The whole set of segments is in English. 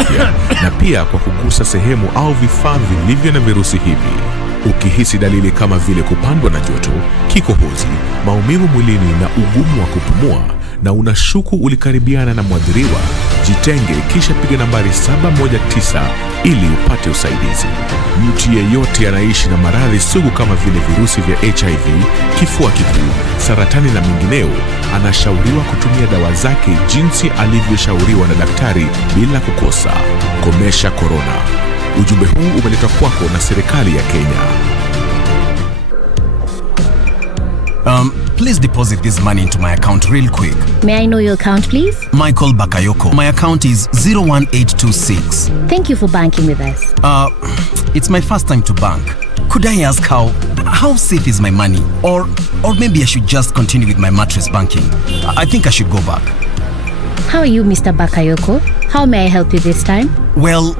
afya na pia kwa kugusa sehemu au vifaa vilivyo na virusi hivi. Ukihisi dalili kama vile kupandwa na joto, kikohozi, maumivu mwilini na ugumu wa kupumua na unashuku ulikaribiana na mwathiriwa, jitenge kisha piga nambari 719 ili upate usaidizi. Mtu yeyote anaishi na maradhi sugu kama vile virusi vya HIV, kifua kikuu, saratani na mengineo anashauriwa kutumia dawa zake jinsi alivyoshauriwa na daktari bila kukosa. Komesha korona. Ujumbe huu umeletwa kwako na serikali ya Kenya. Please deposit this money into my account real quick. May I know your account, please? Michael Bakayoko. My account is 01826. Thank you for banking with us. It's my first time to bank. Could I ask how safe is my money? Or maybe I should just continue with my mattress banking. I think I should go back. How are you, Mr. Bakayoko? How may I help you this time? Well,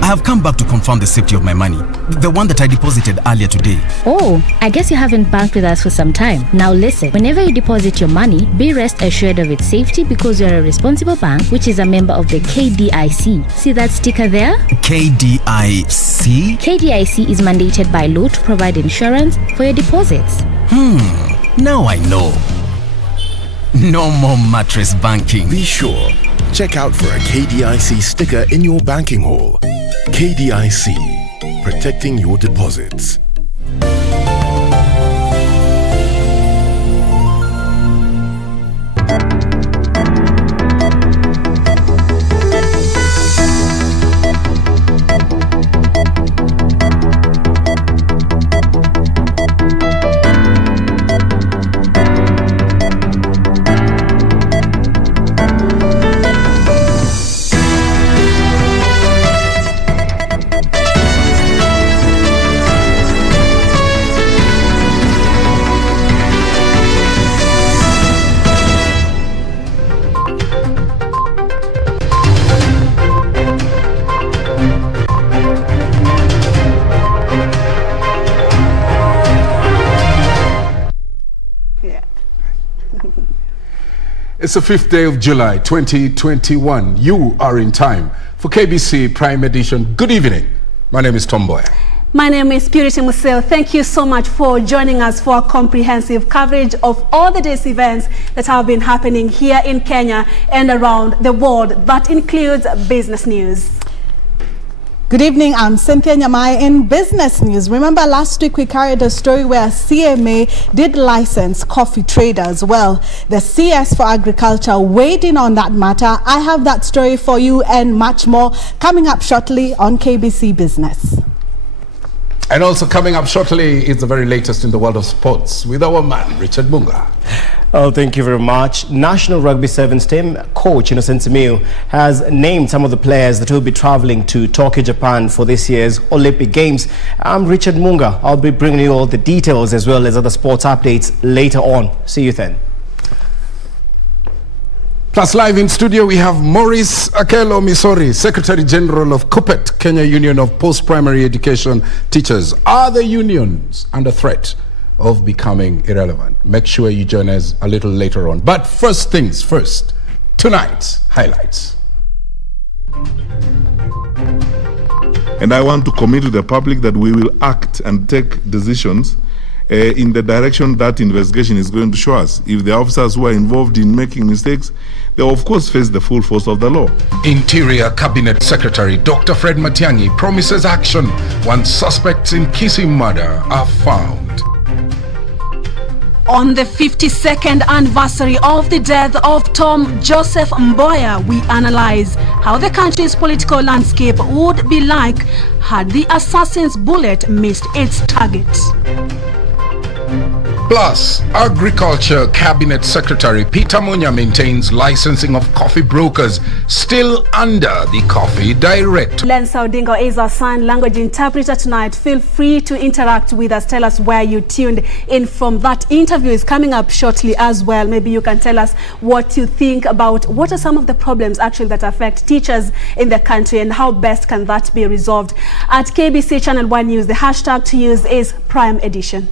I have come back to confirm the safety of my money. The one that I deposited earlier today. Oh, I guess you haven't banked with us for some time. Now listen, whenever you deposit your money, be rest assured of its safety because you're a responsible bank which is a member of the KDIC. See that sticker there? KDIC? KDIC is mandated by law to provide insurance for your deposits. Now I know. No more mattress banking. Be sure. Check out for a KDIC sticker in your banking hall. KDIC, protecting your deposits. It's the 5th day of July, 2021. You are in time for KBC Prime Edition. Good evening. My name is Mboya. My name is Museo. Thank you so much for joining us for a comprehensive coverage of all the day's events that have been happening here in Kenya and around the world. That includes business news. Good evening, I'm Cynthia Nyamai in business news. Remember last week we carried a story where CMA did license coffee traders. Well, the CS for Agriculture weighed in on that matter. I have that story for you and much more coming up shortly on KBC Business. And also coming up shortly is the very latest in the world of sports with our man, Richard Munga. Oh, thank you very much. National Rugby Sevens team coach Innocent Simiyu has named some of the players that will be traveling to Tokyo, Japan for this year's Olympic Games. I'm Richard Munga. I'll be bringing you all the details as well as other sports updates later on. See you then. Plus live in studio we have Maurice Akelo Misori, Secretary General of KUPPET, Kenya Union of Post-Primary Education Teachers. Are the unions under threat of becoming irrelevant? Make sure you join us a little later on. But first things first, tonight's highlights. And I want to commit to the public that we will act and take decisions in the direction that investigation is going to show us. If the officers who are involved in making mistakes, they of course face the full force of the law. Interior Cabinet Secretary Dr. Fred Matiang'i promises action once suspects in Kisii murder are found. On the 52nd anniversary of the death of Tom Joseph Mboya, we analyze how the country's political landscape would be like had the assassin's bullet missed its target. Plus, Agriculture Cabinet Secretary Peter Munya maintains licensing of coffee brokers still under the Coffee Direct. Len Saudingo is our sign language interpreter tonight. Feel free to interact with us. Tell us where you tuned in from. That interview is coming up shortly as well. Maybe you can tell us what you think about what are some of the problems actually that affect teachers in the country and how best can that be resolved. At KBC Channel 1 News, the hashtag to use is Prime Edition.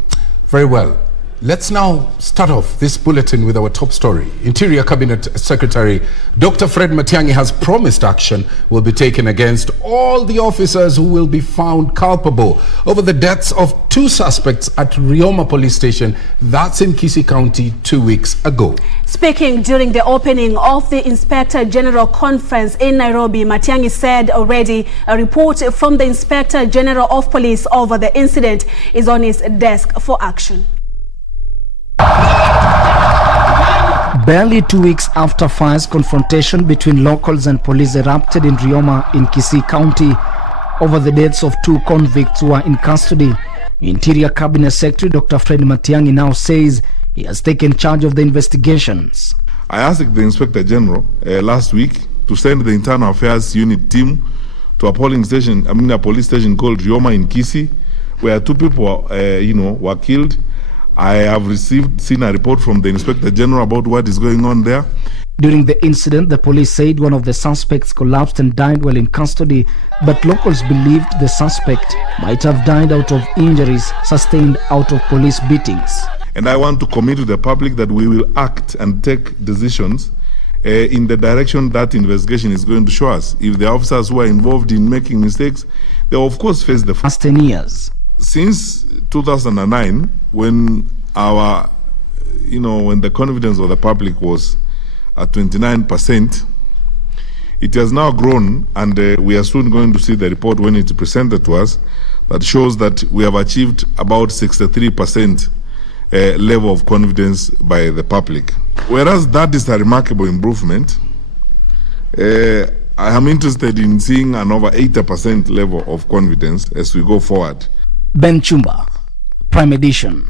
Very well. Let's now start off this bulletin with our top story. Interior Cabinet Secretary Dr. Fred Matiang'i has promised action will be taken against all the officers who will be found culpable over the deaths of 2 suspects at Rioma Police Station, that's in Kisii County, 2 weeks ago. Speaking during the opening of the Inspector General Conference in Nairobi, Matiang'i said already a report from the Inspector General of Police over the incident is on his desk for action. Barely 2 weeks after fierce confrontation between locals and police erupted in Rioma in Kisii County over the deaths of 2 convicts who are in custody, Interior Cabinet Secretary Dr. Fred Matiang'i now says he has taken charge of the investigations. I asked the Inspector General last week to send the Internal Affairs Unit team to a police station called Rioma in Kisii, where 2 people were killed. I have seen a report from the Inspector General about what is going on there. During the incident, the police said one of the suspects collapsed and died while in custody, but locals believed the suspect might have died out of injuries sustained out of police beatings. And I want to commit to the public that we will act and take decisions in the direction that investigation is going to show us. If the officers who are involved in making mistakes, they will of course face the past 10 years. Since 2009, when when the confidence of the public was at 29%, it has now grown, and we are soon going to see the report when it's presented to us that shows that we have achieved about 63% level of confidence by the public. Whereas that is a remarkable improvement, I am interested in seeing an over 80% level of confidence as we go forward. Ben Chumba, Prime Edition.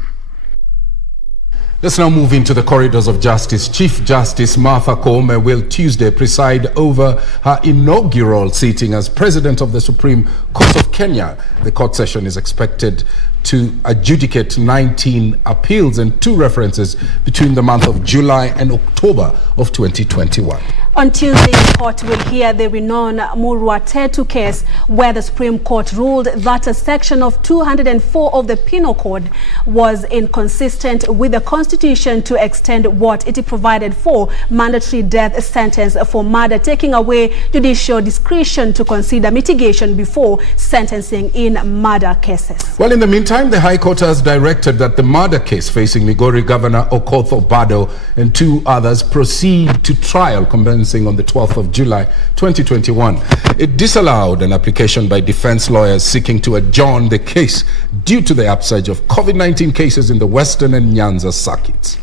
Let's now move into the corridors of justice. Chief Justice Martha Koome will Tuesday preside over her inaugural sitting as President of the Supreme Court of Kenya. The court session is expected to adjudicate 19 appeals and 2 references between the month of July and October of 2021. On Tuesday, the court will hear the renowned Murwa Tetu case, where the Supreme Court ruled that a section of 204 of the Penal Code was inconsistent with the Constitution to extend what it provided for mandatory death sentence for murder, taking away judicial discretion to consider mitigation before sentencing in murder cases. Well, in the meantime, the High Court has directed that the murder case facing Migori Governor Okoth Obado and 2 others proceed to trial commencing on the 12th of July 2021. It disallowed an application by defense lawyers seeking to adjourn the case due to the upsurge of COVID-19 cases in the Western and Nyanza circuits.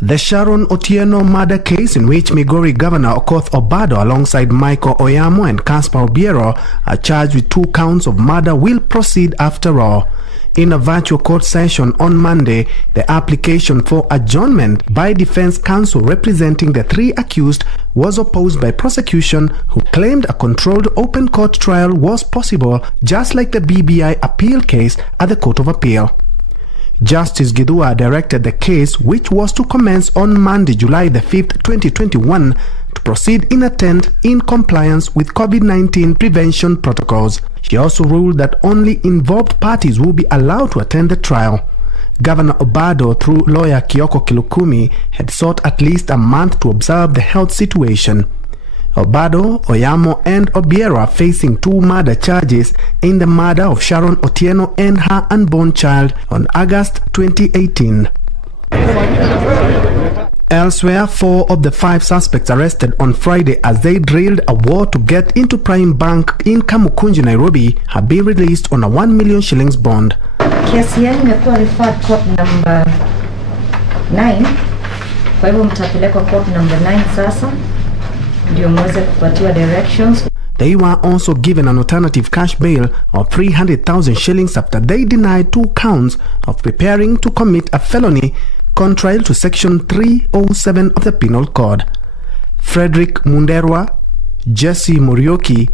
The Sharon Otieno murder case, in which Migori Governor Okoth Obado alongside Michael Oyamo and Caspar Obiero are charged with 2 counts of murder, will proceed after all. In a virtual court session on Monday, the application for adjournment by defense counsel representing the 3 accused was opposed by prosecution, who claimed a controlled open court trial was possible, just like the BBI appeal case at the Court of Appeal. Justice Gidua directed the case, which was to commence on Monday, July the 5th, 2021, to proceed in compliance with COVID-19 prevention protocols. She also ruled that only involved parties will be allowed to attend the trial. Governor Obado, through lawyer Kioko Kilukumi, had sought at least a month to observe the health situation. Obado, Oyamo and Obiero are facing 2 murder charges in the murder of Sharon Otieno and her unborn child on August 2018. Elsewhere, 4 of the 5 suspects arrested on Friday as they drilled a wall to get into Prime Bank in Kamukunji, Nairobi, have been released on a 1 million shillings bond. Kesi yenu imekuwa referred court number 9. Kwa hivyo mtapelekwa court number 9 sasa. Ndio mweze kupatiwa directions. They were also given an alternative cash bail of 300,000 shillings after they denied 2 counts of preparing to commit a felony contrary to Section 307 of the Penal Code. Frederick Munderwa, Jesse Murioki,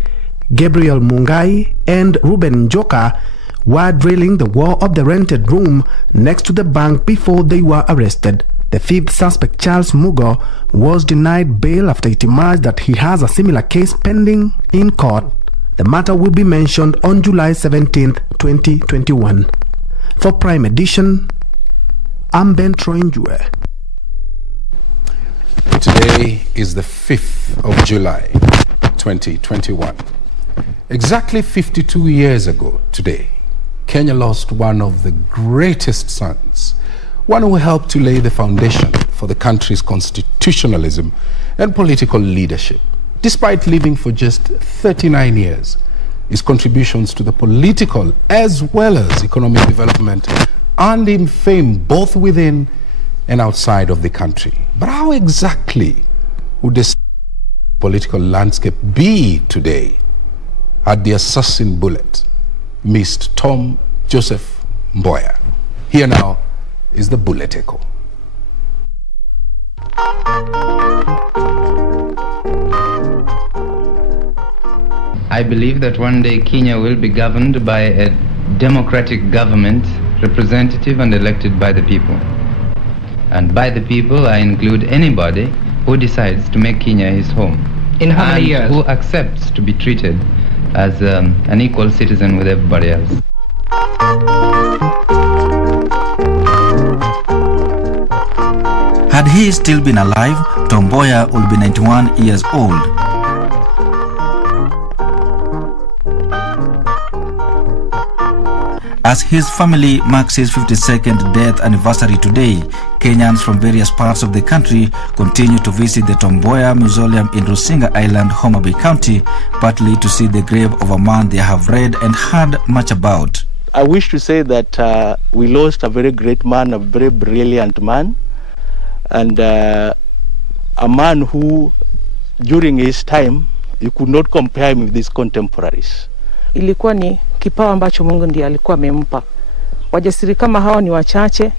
Gabriel Mungai and Ruben Njoka were drilling the wall of the rented room next to the bank before they were arrested. The 5th suspect, Charles Mugo, was denied bail after it emerged that he has a similar case pending in court. The matter will be mentioned on July 17, 2021. For Prime Edition, I'm Ben Troinjue. Today is the 5th of July, 2021. Exactly 52 years ago today, Kenya lost one of the greatest sons, one who helped to lay the foundation for the country's constitutionalism and political leadership. Despite living for just 39 years, his contributions to the political as well as economic development earned him fame both within and outside of the country. But how exactly would this political landscape be today had the assassin bullet missed Tom Joseph Mboya? Here now is the bullet echo. I believe that one day Kenya will be governed by a democratic government, representative and elected by the people. And by the people, I include anybody who decides to make Kenya his home. In how many years? Who accepts to be treated as an equal citizen with everybody else. Had he still been alive, Tom Mboya would be 91 years old. As his family marks his 52nd death anniversary today, Kenyans from various parts of the country continue to visit the Tom Mboya Mausoleum in Rusinga Island, Homa Bay County, partly to see the grave of a man they have read and heard much about. I wish to say that we lost a very great man, a very brilliant man, and a man who, during his time, you could not compare him with his contemporaries. Ilikuwa ni kipawa ambacho Mungu ndiye alikuwa amempa. Wajasiri kama hao ni wachache,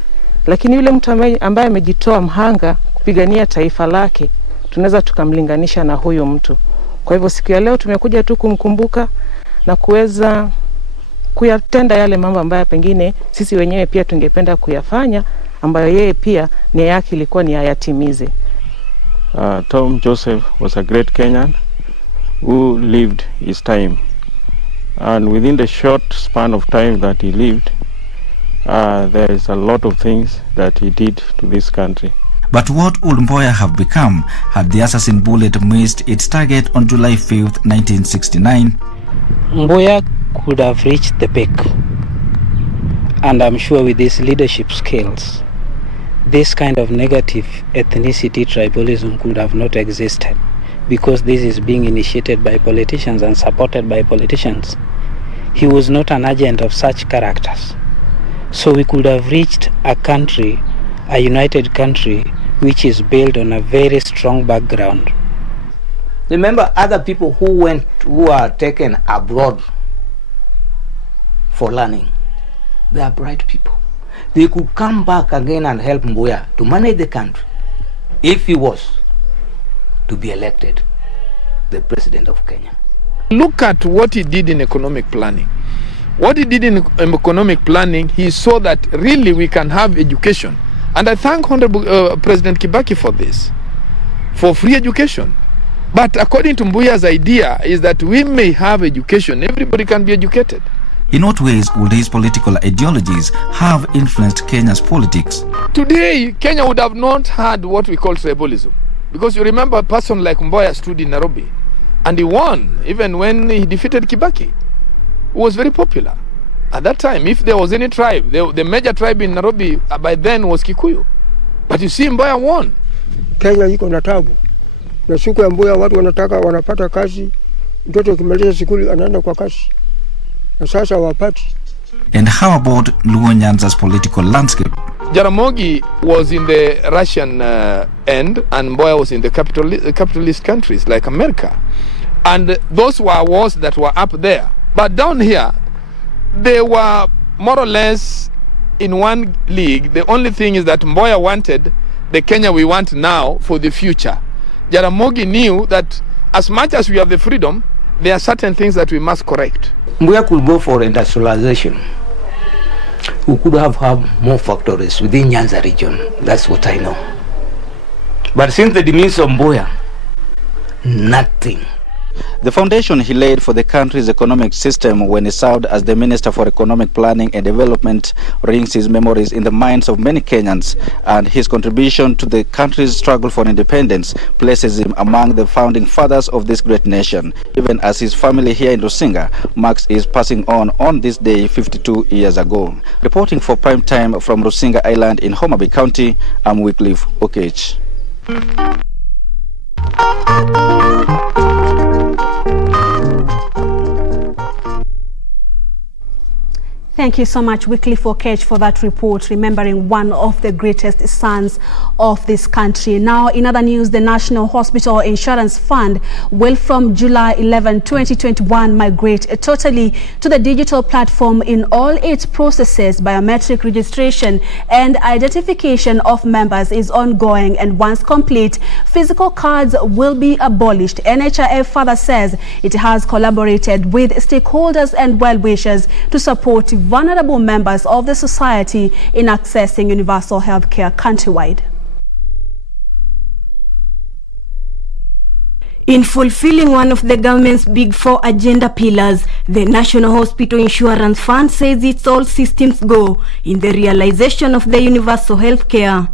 lakini yule mtu ambaye amejitoa mhanga kupigania taifa lake, tunaweza tukamlinganisha na huyo mtu. Kwa hivyo siku ya leo tumekuja tu kumkumbuka na kuweza kuyatenda yale mambo ambayo pengine sisi wenyewe pia tungependa kuyafanya, ambayo yeye pia nia yake ilikuwa ni ayatimize. Tom Joseph was a great Kenyan who lived his time. And within the short span of time that he lived, there is a lot of things that he did to this country. But what would Mboya have become had the assassin bullet missed its target on July 5th, 1969? Mboya could have reached the peak. And I'm sure with his leadership skills, this kind of negative ethnicity tribalism could have not existed, because this is being initiated by politicians and supported by politicians. He was not an agent of such characters. So we could have reached a country, a united country, which is built on a very strong background. Remember other people who are taken abroad for learning. They are bright people. They could come back again and help Mboya to manage the country if he was to be elected the president of Kenya. Look at what he did in economic planning. What he did in economic planning, he saw that really we can have education. And I thank Honorable President Kibaki for this, for free education. But according to Mboya's idea is that we may have education, everybody can be educated. In what ways would his political ideologies have influenced Kenya's politics? Today, Kenya would have not had what we call tribalism. Because you remember a person like Mboya stood in Nairobi and he won even when he defeated Kibaki, who was very popular. At that time, if there was any tribe, the major tribe in Nairobi by then was Kikuyu. But you see, Mboya won. Kenya iko na tabu. Na siku ya Mboya watu wanapata kazi, mtoto ukimaliza shule anaenda kwa kazi. Na sasa wapati. And how about Luo Nyanza's political landscape? Jaramogi was in the Russian end and Mboya was in the capitalist countries like America. And those were wars that were up there. But down here, they were more or less in one league. The only thing is that Mboya wanted the Kenya we want now for the future. Jaramogi knew that as much as we have the freedom, there are certain things that we must correct. Mboya could go for industrialization. We could have more factories within Nyanza region. That's what I know. But since the demise of Mboya, nothing. The foundation he laid for the country's economic system when he served as the Minister for Economic Planning and Development rings his memories in the minds of many Kenyans, and his contribution to the country's struggle for independence places him among the founding fathers of this great nation, even as his family here in Rusinga marks his passing on this day 52 years ago. Reporting for Prime Time from Rusinga Island in Homa Bay County, I'm Wycliffe Okech. Thank you so much, Wycliffe Okech, for that report, remembering one of the greatest sons of this country. Now, in other news, the National Hospital Insurance Fund will from July 11, 2021 migrate totally to the digital platform in all its processes. Biometric registration and identification of members is ongoing, and once complete, physical cards will be abolished. NHIF further says it has collaborated with stakeholders and well-wishers to support vulnerable members of the society in accessing universal health care countrywide. In fulfilling one of the government's Big Four agenda pillars, the National Hospital Insurance Fund says its all systems go in the realization of the universal health care.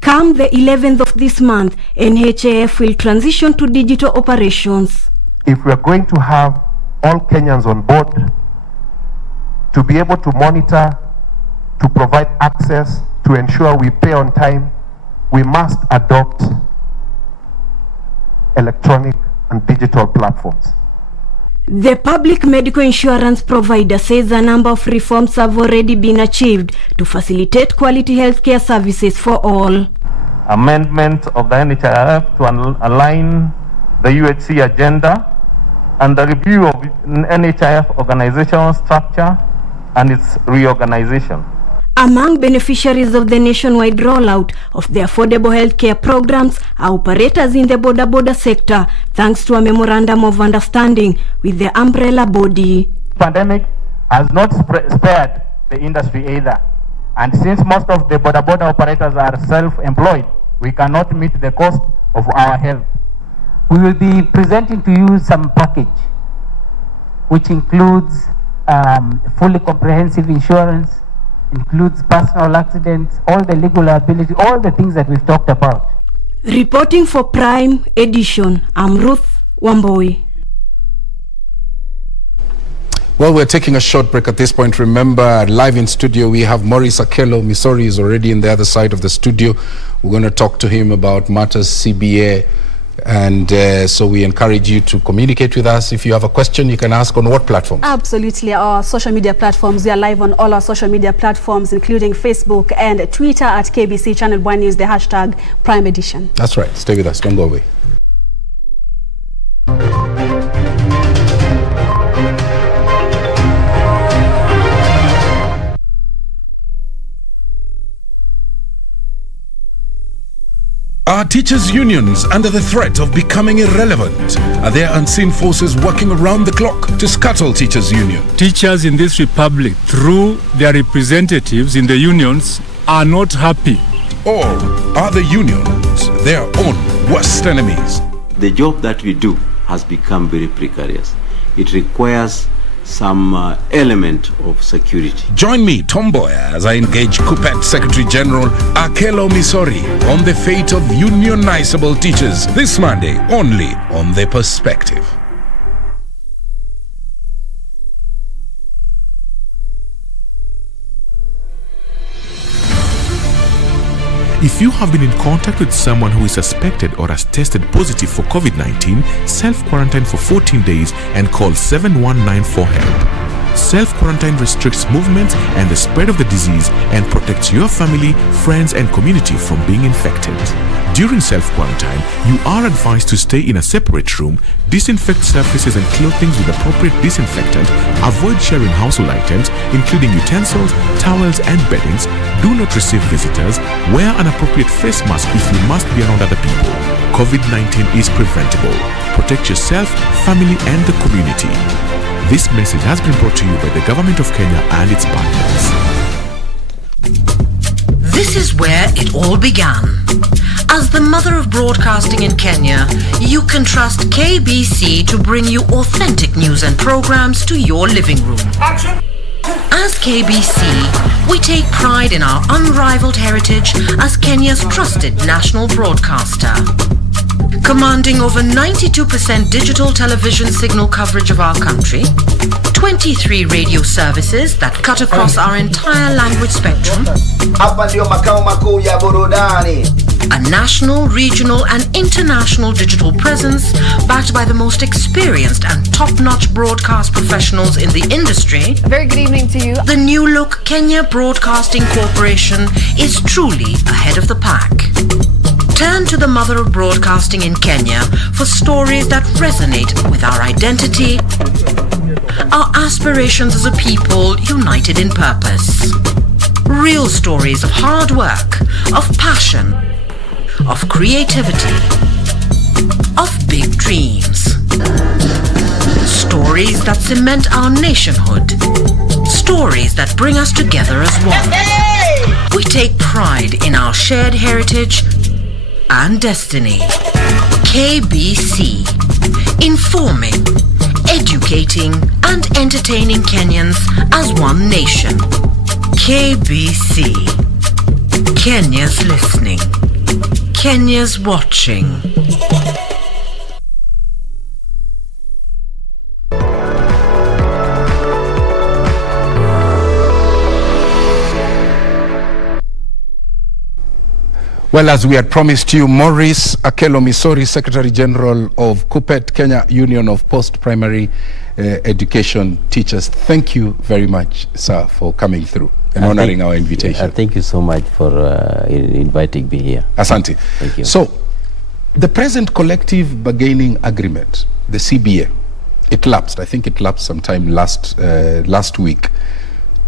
Come the 11th of this month, NHIF will transition to digital operations. If we are going to have all Kenyans on board, to be able to monitor, to provide access, to ensure we pay on time, we must adopt electronic and digital platforms. The public medical insurance provider says a number of reforms have already been achieved to facilitate quality healthcare services for all. Amendment of the NHIF to align the UHC agenda and the review of NHIF organizational structure and its reorganization. Among beneficiaries of the nationwide rollout of the affordable healthcare programs are operators in the border sector, thanks to a memorandum of understanding with the umbrella body. Pandemic has not spared the industry either, and since most of the border operators are self-employed, we cannot meet the cost of our health. We will be presenting to you some package which includes fully comprehensive insurance, includes personal accidents, all the legal liability, all the things that we've talked about. Reporting for Prime Edition, I'm Ruth Wamboi. Well, we're taking a short break at this point. Remember, live in studio, we have Maurice Akello. Misori is already in the other side of the studio. We're going to talk to him about matters CBA. And so we encourage you to communicate with us. If you have a question, you can ask on what platforms? Absolutely. Our social media platforms. We are live on all our social media platforms, including Facebook and Twitter at KBC Channel 1 News, the hashtag Prime Edition. That's right. Stay with us. Don't go away. Are teachers' unions under the threat of becoming irrelevant? Are there unseen forces working around the clock to scuttle teachers' union? Teachers in this republic, through their representatives in the unions, are not happy. Or are the unions their own worst enemies? The job that we do has become very precarious. It requires some element of security. Join me, Mboya, as I engage KUPPET Secretary General Akello Misori on the fate of unionizable teachers this Monday only on The Perspective. If you have been in contact with someone who is suspected or has tested positive for COVID-19, self-quarantine for 14 days and call 7194 for help. Self-quarantine restricts movement and the spread of the disease and protects your family, friends and community from being infected. During self-quarantine, you are advised to stay in a separate room, disinfect surfaces and clothing with appropriate disinfectant, avoid sharing household items, including utensils, towels and beddings, do not receive visitors, wear an appropriate face mask if you must be around other people. COVID-19 is preventable. Protect yourself, family and the community. This message has been brought to you by the Government of Kenya and its partners. This is where it all began. As the mother of broadcasting in Kenya, you can trust KBC to bring you authentic news and programs to your living room. As KBC, we take pride in our unrivaled heritage as Kenya's trusted national broadcaster. Commanding over 92% digital television signal coverage of our country, 23 radio services that cut across our entire language spectrum, a national, regional and international digital presence backed by the most experienced and top-notch broadcast professionals in the industry. A very good evening to you. The new look Kenya Broadcasting Corporation is truly ahead of the pack. Turn to the mother of broadcasting in Kenya for stories that resonate with our identity, our aspirations as a people united in purpose. Real stories of hard work, of passion, of creativity, of big dreams. Stories that cement our nationhood. Stories that bring us together as one. We take pride in our shared heritage and destiny. KBC, informing, educating and entertaining Kenyans as one nation. KBC, Kenya's listening, Kenya's watching. Well, as we had promised you, Maurice Akelo Misori, Secretary General of KUPPET, Kenya Union of Post-Primary Education Teachers. Thank you very much, sir, for coming through and honoring our invitation. Thank you so much for inviting me here. Asante. Thank you. So, the present collective bargaining agreement, the CBA, it lapsed. I think it lapsed sometime last week.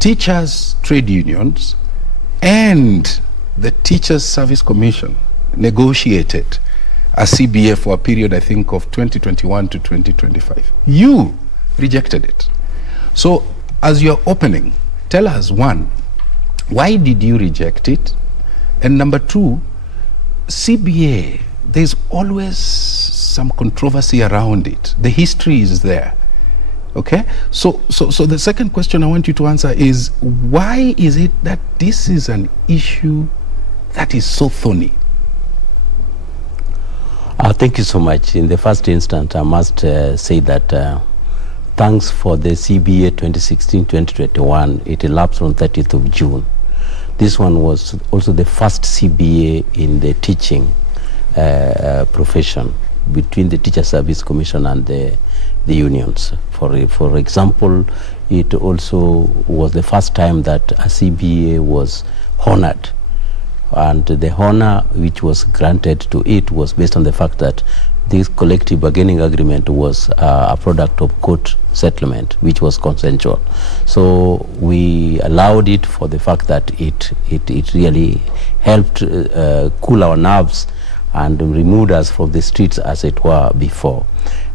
Teachers, trade unions, and the Teachers Service Commission negotiated a CBA for a period, I think, of 2021 to 2025. You rejected it. So, as you're opening, tell us, one, why did you reject it? And number two, CBA, there's always some controversy around it. The history is there. Okay? So the second question I want you to answer is, why is it that this is an issue that is so thorny? Thank you so much. In the first instance, I must say that thanks for the CBA 2016-2021, it elapsed on 30th of June. This one was also the first CBA in the teaching profession between the Teacher Service Commission and the unions. For example, it also was the first time that a CBA was honored. And the honor which was granted to it was based on the fact that this collective bargaining agreement was a product of court settlement, which was consensual. So we allowed it for the fact that it really helped cool our nerves and removed us from the streets, as it were, before.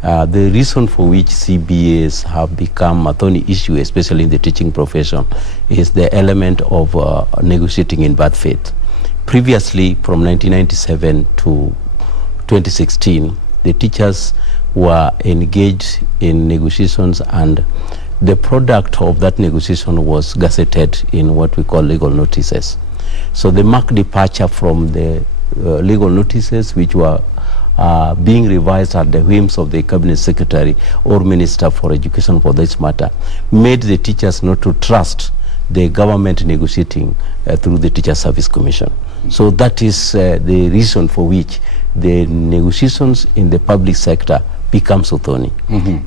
The reason for which CBAs have become a thorny issue, especially in the teaching profession, is the element of negotiating in bad faith. Previously, from 1997 to 2016, the teachers were engaged in negotiations, and the product of that negotiation was gazetted in what we call legal notices. So the marked departure from the legal notices, which were being revised at the whims of the cabinet secretary or minister for education for this matter, made the teachers not to trust the government negotiating through the Teacher Service Commission. So that is the reason for which the negotiations in the public sector become so thorny.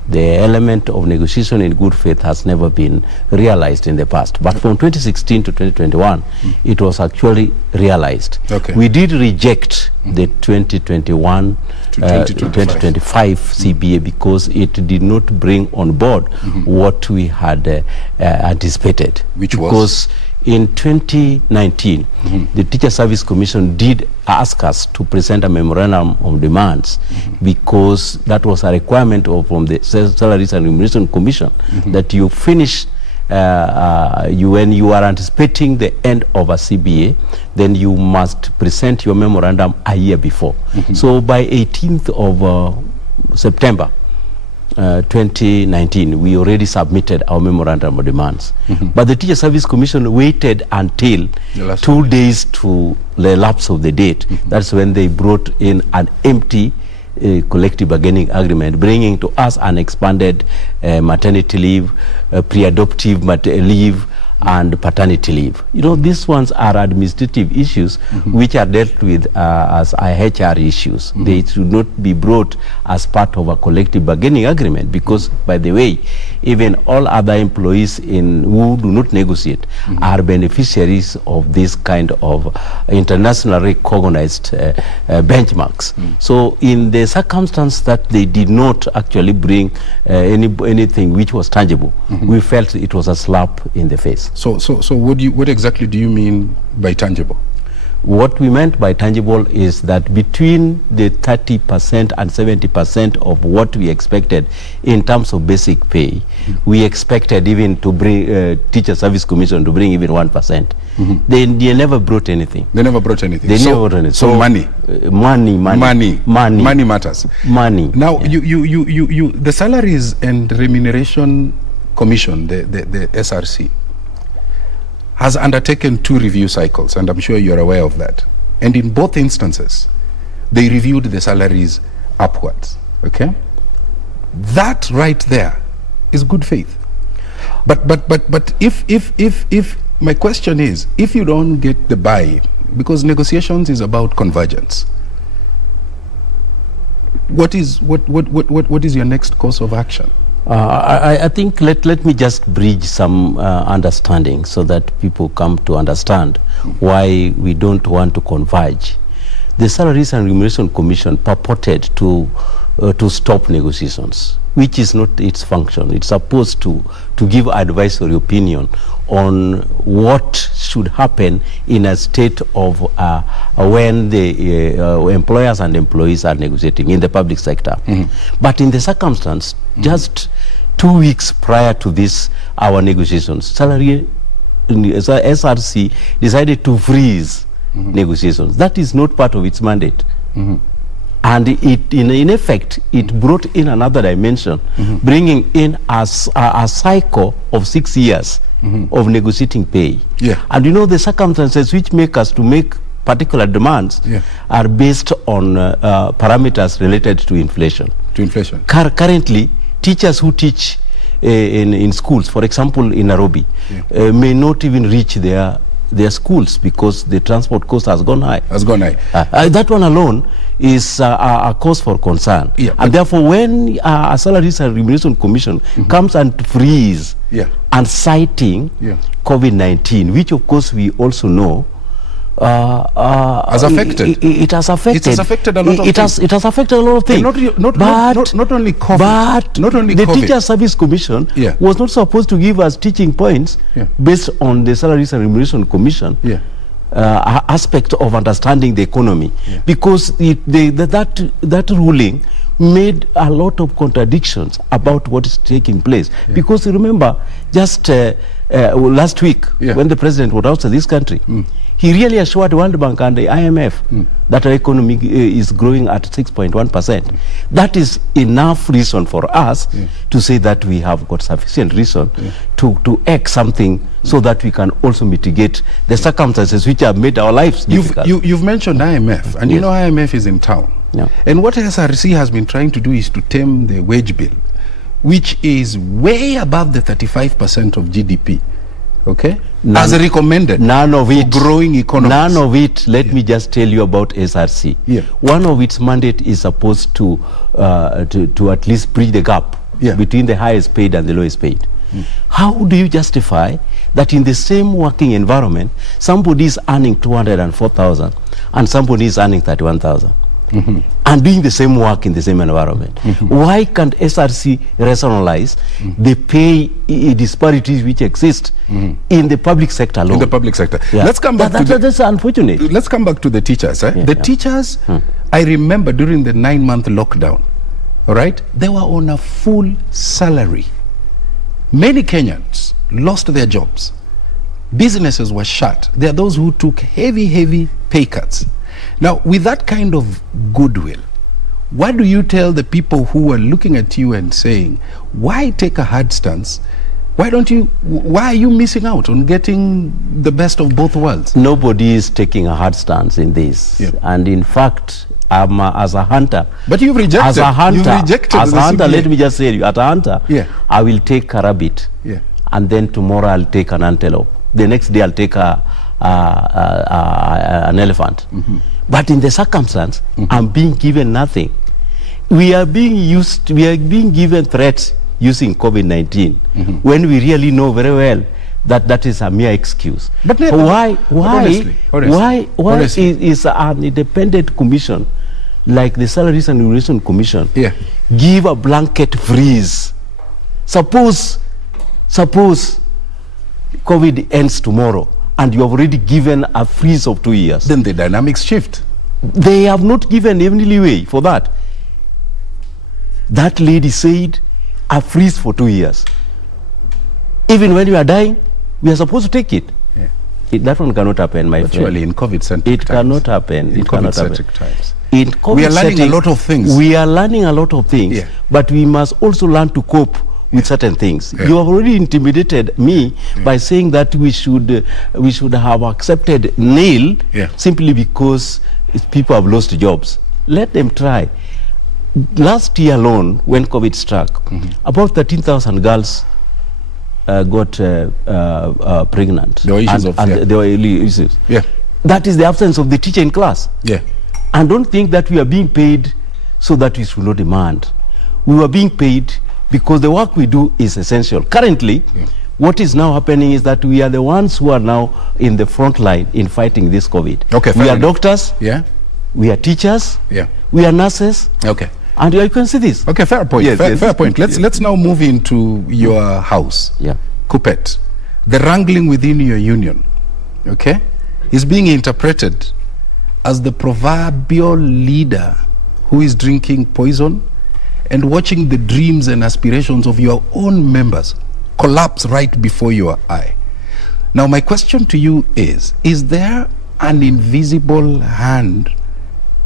The element of negotiation in good faith has never been realized in the past. But from 2016 to 2021, it was actually realized. We did reject the 2021 to 2025 CBA because it did not bring on board what we had anticipated. Which was? In 2019, the Teacher Service Commission did ask us to present a memorandum of demands because that was a requirement from the Salaries and Remuneration Commission that you finish when you are anticipating the end of a CBA, then you must present your memorandum a year before. So by 18th of September 2019, we already submitted our memorandum of demands. But the Teacher Service Commission waited until 2 days to the lapse of the date. That's when they brought in an empty collective bargaining agreement, bringing to us an expanded maternity leave, pre-adoptive leave, and paternity leave. You know, these ones are administrative issues which are dealt with as HR issues. They should not be brought as part of a collective bargaining agreement, because, by the way, even all other employees who do not negotiate are beneficiaries of this kind of internationally recognized benchmarks. So in the circumstance that they did not actually bring anything which was tangible, we felt it was a slap in the face. So what exactly do you mean by tangible? What we meant by tangible is that between the 30% and 70% of what we expected in terms of basic pay, we expected even to bring Teacher Service Commission to bring even 1%. They never brought anything. They never brought anything. They never brought anything. So money. Money matters. Money. Now, the Salaries and Remuneration Commission, the SRC, has undertaken 2 review cycles, and I'm sure you're aware of that. And in both instances, they reviewed the salaries upwards, okay? That right there is good faith. But if my question is, if you don't get the buy, because negotiations is about convergence, what is your next course of action? I think let me just bridge some understanding so that people come to understand why we don't want to converge. The Salaries and Remuneration Commission purported to stop negotiations, which is not its function. It's supposed to give advisory opinion on what should happen in a state of when the employers and employees are negotiating in the public sector. But in the circumstance, just 2 weeks prior to this, our negotiations, SRC decided to freeze negotiations. That is not part of its mandate. And in effect, it brought in another dimension, bringing in a cycle of 6 years of negotiating pay. And you know, the circumstances which make us to make particular demands are based on parameters related to inflation. Currently, teachers who teach in schools, for example in Nairobi, may not even reach their schools because the transport cost has gone high. That one alone is a cause for concern. And therefore, when a Salaries and Remuneration Commission comes and freeze and citing COVID-19, which of course we also know has affected. It has affected. It has affected a lot of things. It has affected a lot of things. Not only COVID. But the Teacher Service Commission was not supposed to give us teaching points based on the Salaries and Remuneration Commission aspect of understanding the economy, because that ruling made a lot of contradictions about what is taking place. Because remember, just last week, when the president was out of this country, he really assured World Bank and the IMF that our economy is growing at 6.1%. That is enough reason for us to say that we have got sufficient reason to act something so that we can also mitigate the circumstances which have made our lives difficult. You've mentioned IMF, and you know IMF is in town. And what SRC has been trying to do is to tame the wage bill, which is way above the 35% of GDP. Okay? As recommended. None of it. Growing economies. None of it. Let me just tell you about SRC. One of its mandate is supposed to at least bridge the gap between the highest paid and the lowest paid. How do you justify that in the same working environment, somebody is earning 204,000 and somebody is earning 31,000? And doing the same work in the same environment? Why can't SRC rationalize the pay disparities which exist in the public sector alone? In the public sector. Let's come back to that's unfortunate. Let's come back to the teachers. The teachers, I remember during the 9-month lockdown, all right, they were on a full salary. Many Kenyans lost their jobs. Businesses were shut. There are those who took heavy pay cuts. Now, with that kind of goodwill, what do you tell the people who are looking at you and saying, why take a hard stance? Why are you missing out on getting the best of both worlds? Nobody is taking a hard stance in this. Yeah. And in fact, as a hunter. But you've rejected. As a hunter, let me just say, as a hunter, I will take a rabbit. Yeah. And then tomorrow I'll take an antelope. The next day I'll take an elephant. Mm-hmm. But in the circumstance, I'm being given nothing. We are being given threats using COVID-19 when we really know very well that that is a mere excuse. But why is an independent commission like the Salaries and Remuneration Commission give a blanket freeze? Suppose COVID ends tomorrow and you have already given a freeze of 2 years. Then the dynamics shift. They have not given any leeway for that. That lady said a freeze for 2 years. Even when you are dying, we are supposed to take it. That one cannot happen, my friend. Actually, in COVID-centric times. It cannot happen. In COVID-centric times. In COVID we are learning a lot of things. We are learning a lot of things, but we must also learn to cope with certain things. You have already intimidated me by saying that we should have accepted nil simply because people have lost jobs. Let them try. Last year alone, when COVID struck, about 13,000 girls got pregnant. There were issues there were issues. That is the absence of the teacher in class. And don't think that we are being paid so that we should not demand. We were being paid because the work we do is essential. Currently, what is now happening is that we are the ones who are now in the front line in fighting this COVID. We are doctors. We are teachers. We are nurses. And you can see this. Okay, fair point. Fair point. Let's now move into your house. KUPPET. The wrangling within your union, is being interpreted as the proverbial leader who is drinking poison and watching the dreams and aspirations of your own members collapse right before your eye. Now, my question to you is there an invisible hand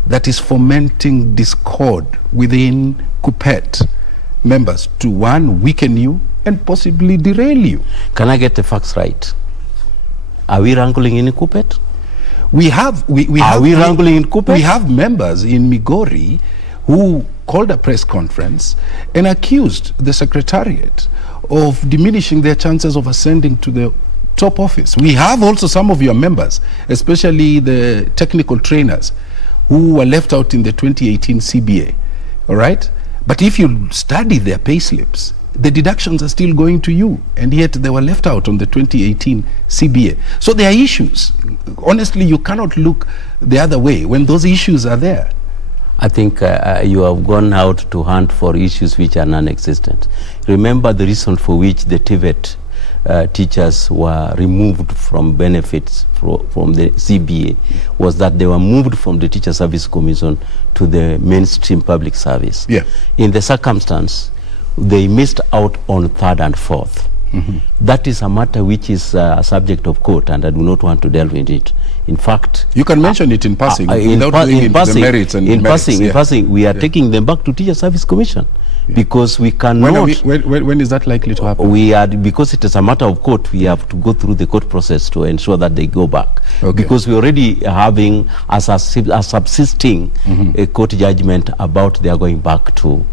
that is fomenting discord within KUPPET members to, one, weaken you and possibly derail you? Can I get the facts right? Are we wrangling in KUPPET? We have wrangling in KUPPET? We have members in Migori who called a press conference and accused the secretariat of diminishing their chances of ascending to the top office. We have also some of your members, especially the technical trainers, who were left out in the 2018 CBA, all right? But if you study their pay slips, the deductions are still going to you, and yet they were left out on the 2018 CBA. So there are issues. Honestly, you cannot look the other way when those issues are there. I think you have gone out to hunt for issues which are non-existent. Remember the reason for which the TVET teachers were removed from benefits from the CBA was that they were moved from the Teacher Service Commission to the mainstream public service. In the circumstance, they missed out on third and fourth. That is a matter which is a subject of court, and I do not want to delve into it. In fact, you can mention it in passing without going into the merits and in passing, we are taking them back to Teacher Service Commission because we cannot. When is that likely to happen? Because it is a matter of court. We have to go through the court process to ensure that they go back. Because we already having a subsisting a court judgment about their going back to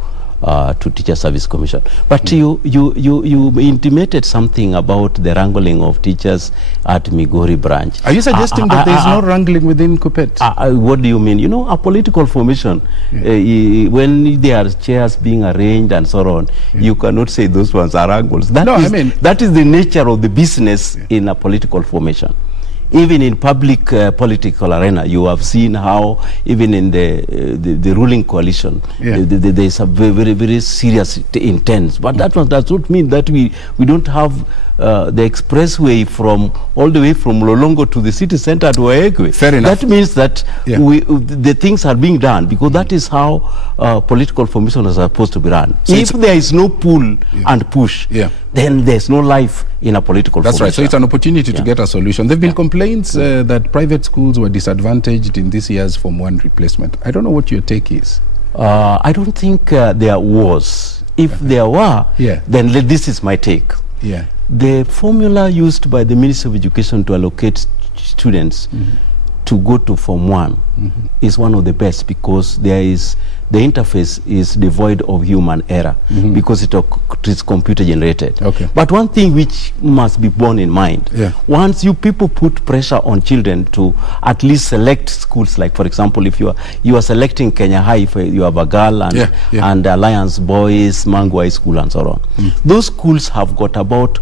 Teacher Service Commission. But you intimated something about the wrangling of teachers at Migori branch. Are you suggesting that there is no wrangling within KUPPET? What do you mean? You know, a political formation, when there are chairs being arranged and so on, you cannot say those ones are wrangles. That is the nature of the business in a political formation. Even in public political arena, you have seen how even in the ruling coalition, there is a very, very serious intent. But that does not mean that we don't have the expressway from all the way from Lolongo to the city center to Waekwe. Fair enough. That means that the things are being done, because that is how political formations are supposed to be run. So if there is no pull and push, then there's no life in a political formation. Right. So it's an opportunity to get a solution. There have been complaints that private schools were disadvantaged in this year's Form 1 replacement. I don't know what your take is. I don't think there was. If there were, then this is my take. The formula used by the Ministry of Education to allocate students to go to Form 1 is one of the best, because the interface is devoid of human error, because it is computer generated. But one thing which must be borne in mind, once you people put pressure on children to at least select schools, like for example, if you are selecting Kenya High, for you have a girl and Alliance Boys, Mangu High School and so on. Those schools have got about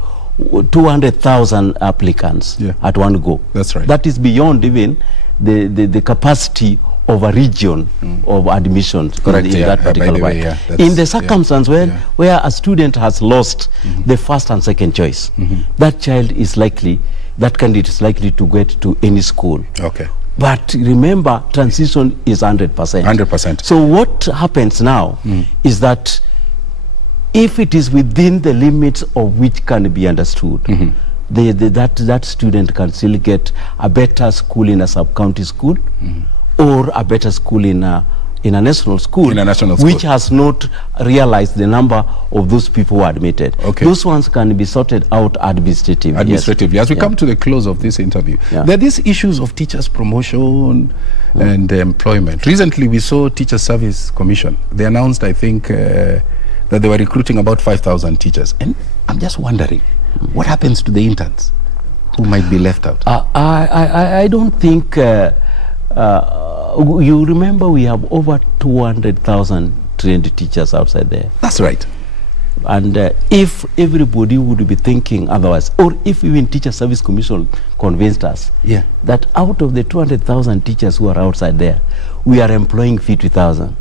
200,000 applicants at one go. That's right. That is beyond even the capacity of a region of admissions in that particular way. In the circumstance where a student has lost the first and second choice, that child is likely, that candidate is likely to get to any school. But remember, transition is 100%. 100%. So what happens now is that if it is within the limits of which can be understood, that student can still get a better school in a sub-county school, or a better school in a national school, which has not realized the number of those people who are admitted. Those ones can be sorted out administratively. As we come to the close of this interview, there are these issues of teachers' promotion and employment. Recently, we saw Teacher Service Commission. They announced, I think, that they were recruiting about 5,000 teachers. And I'm just wondering, what happens to the interns who might be left out? I don't think... you remember we have over 200,000 trained teachers outside there. That's right. And if everybody would be thinking otherwise, or if even Teacher Service Commission convinced us that out of the 200,000 teachers who are outside there, we are employing 50,000,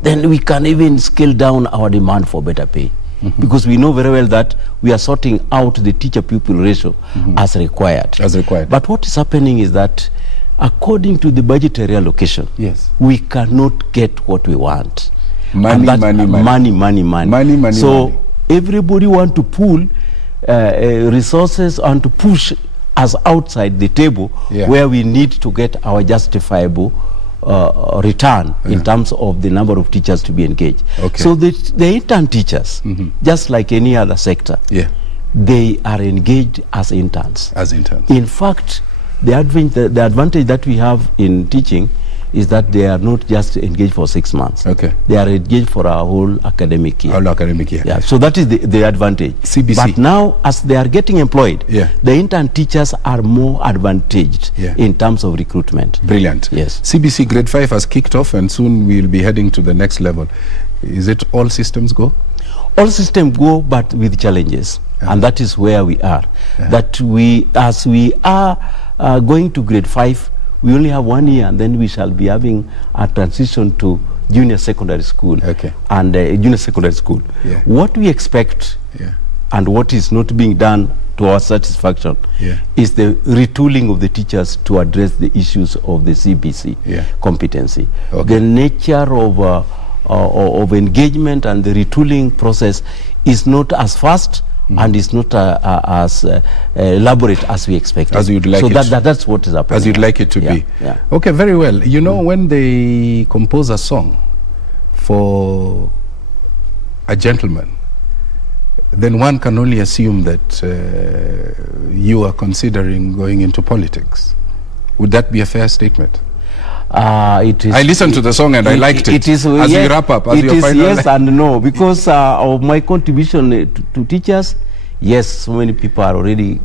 then we can even scale down our demand for better pay. Because we know very well that we are sorting out the teacher-pupil ratio as required. But what is happening is that according to the budgetary allocation, we cannot get what we want. Money. So everybody want to pool resources and to push us outside the table where we need to get our justifiable return in terms of the number of teachers to be engaged. So the intern teachers, just like any other sector, they are engaged as interns. In fact, the advantage that we have in teaching is that they are not just engaged for 6 months. They are engaged for a whole academic year. So that is the advantage. CBC. But now, as they are getting employed, the intern teachers are more advantaged in terms of recruitment. Brilliant. Yes. CBC Grade 5 has kicked off, and soon we'll be heading to the next level. Is it all systems go? All systems go, but with challenges. And that is where we are. That as we are going to Grade 5, we only have 1 year, and then we shall be having a transition to junior secondary school and junior secondary school. What we expect and what is not being done to our satisfaction is the retooling of the teachers to address the issues of the CBC competency. The nature of engagement and the retooling process is not as fast and it's not as elaborate as we expected. As you'd like so it. that's what is happening. As you'd like it to be. Okay, very well. You know, when they compose a song for a gentleman, then one can only assume that you are considering going into politics. Would that be a fair statement? It is. I listened to the song and I liked it. As we wrap up, as your final yes and no, because of my contribution to teachers. Yes, so many people are already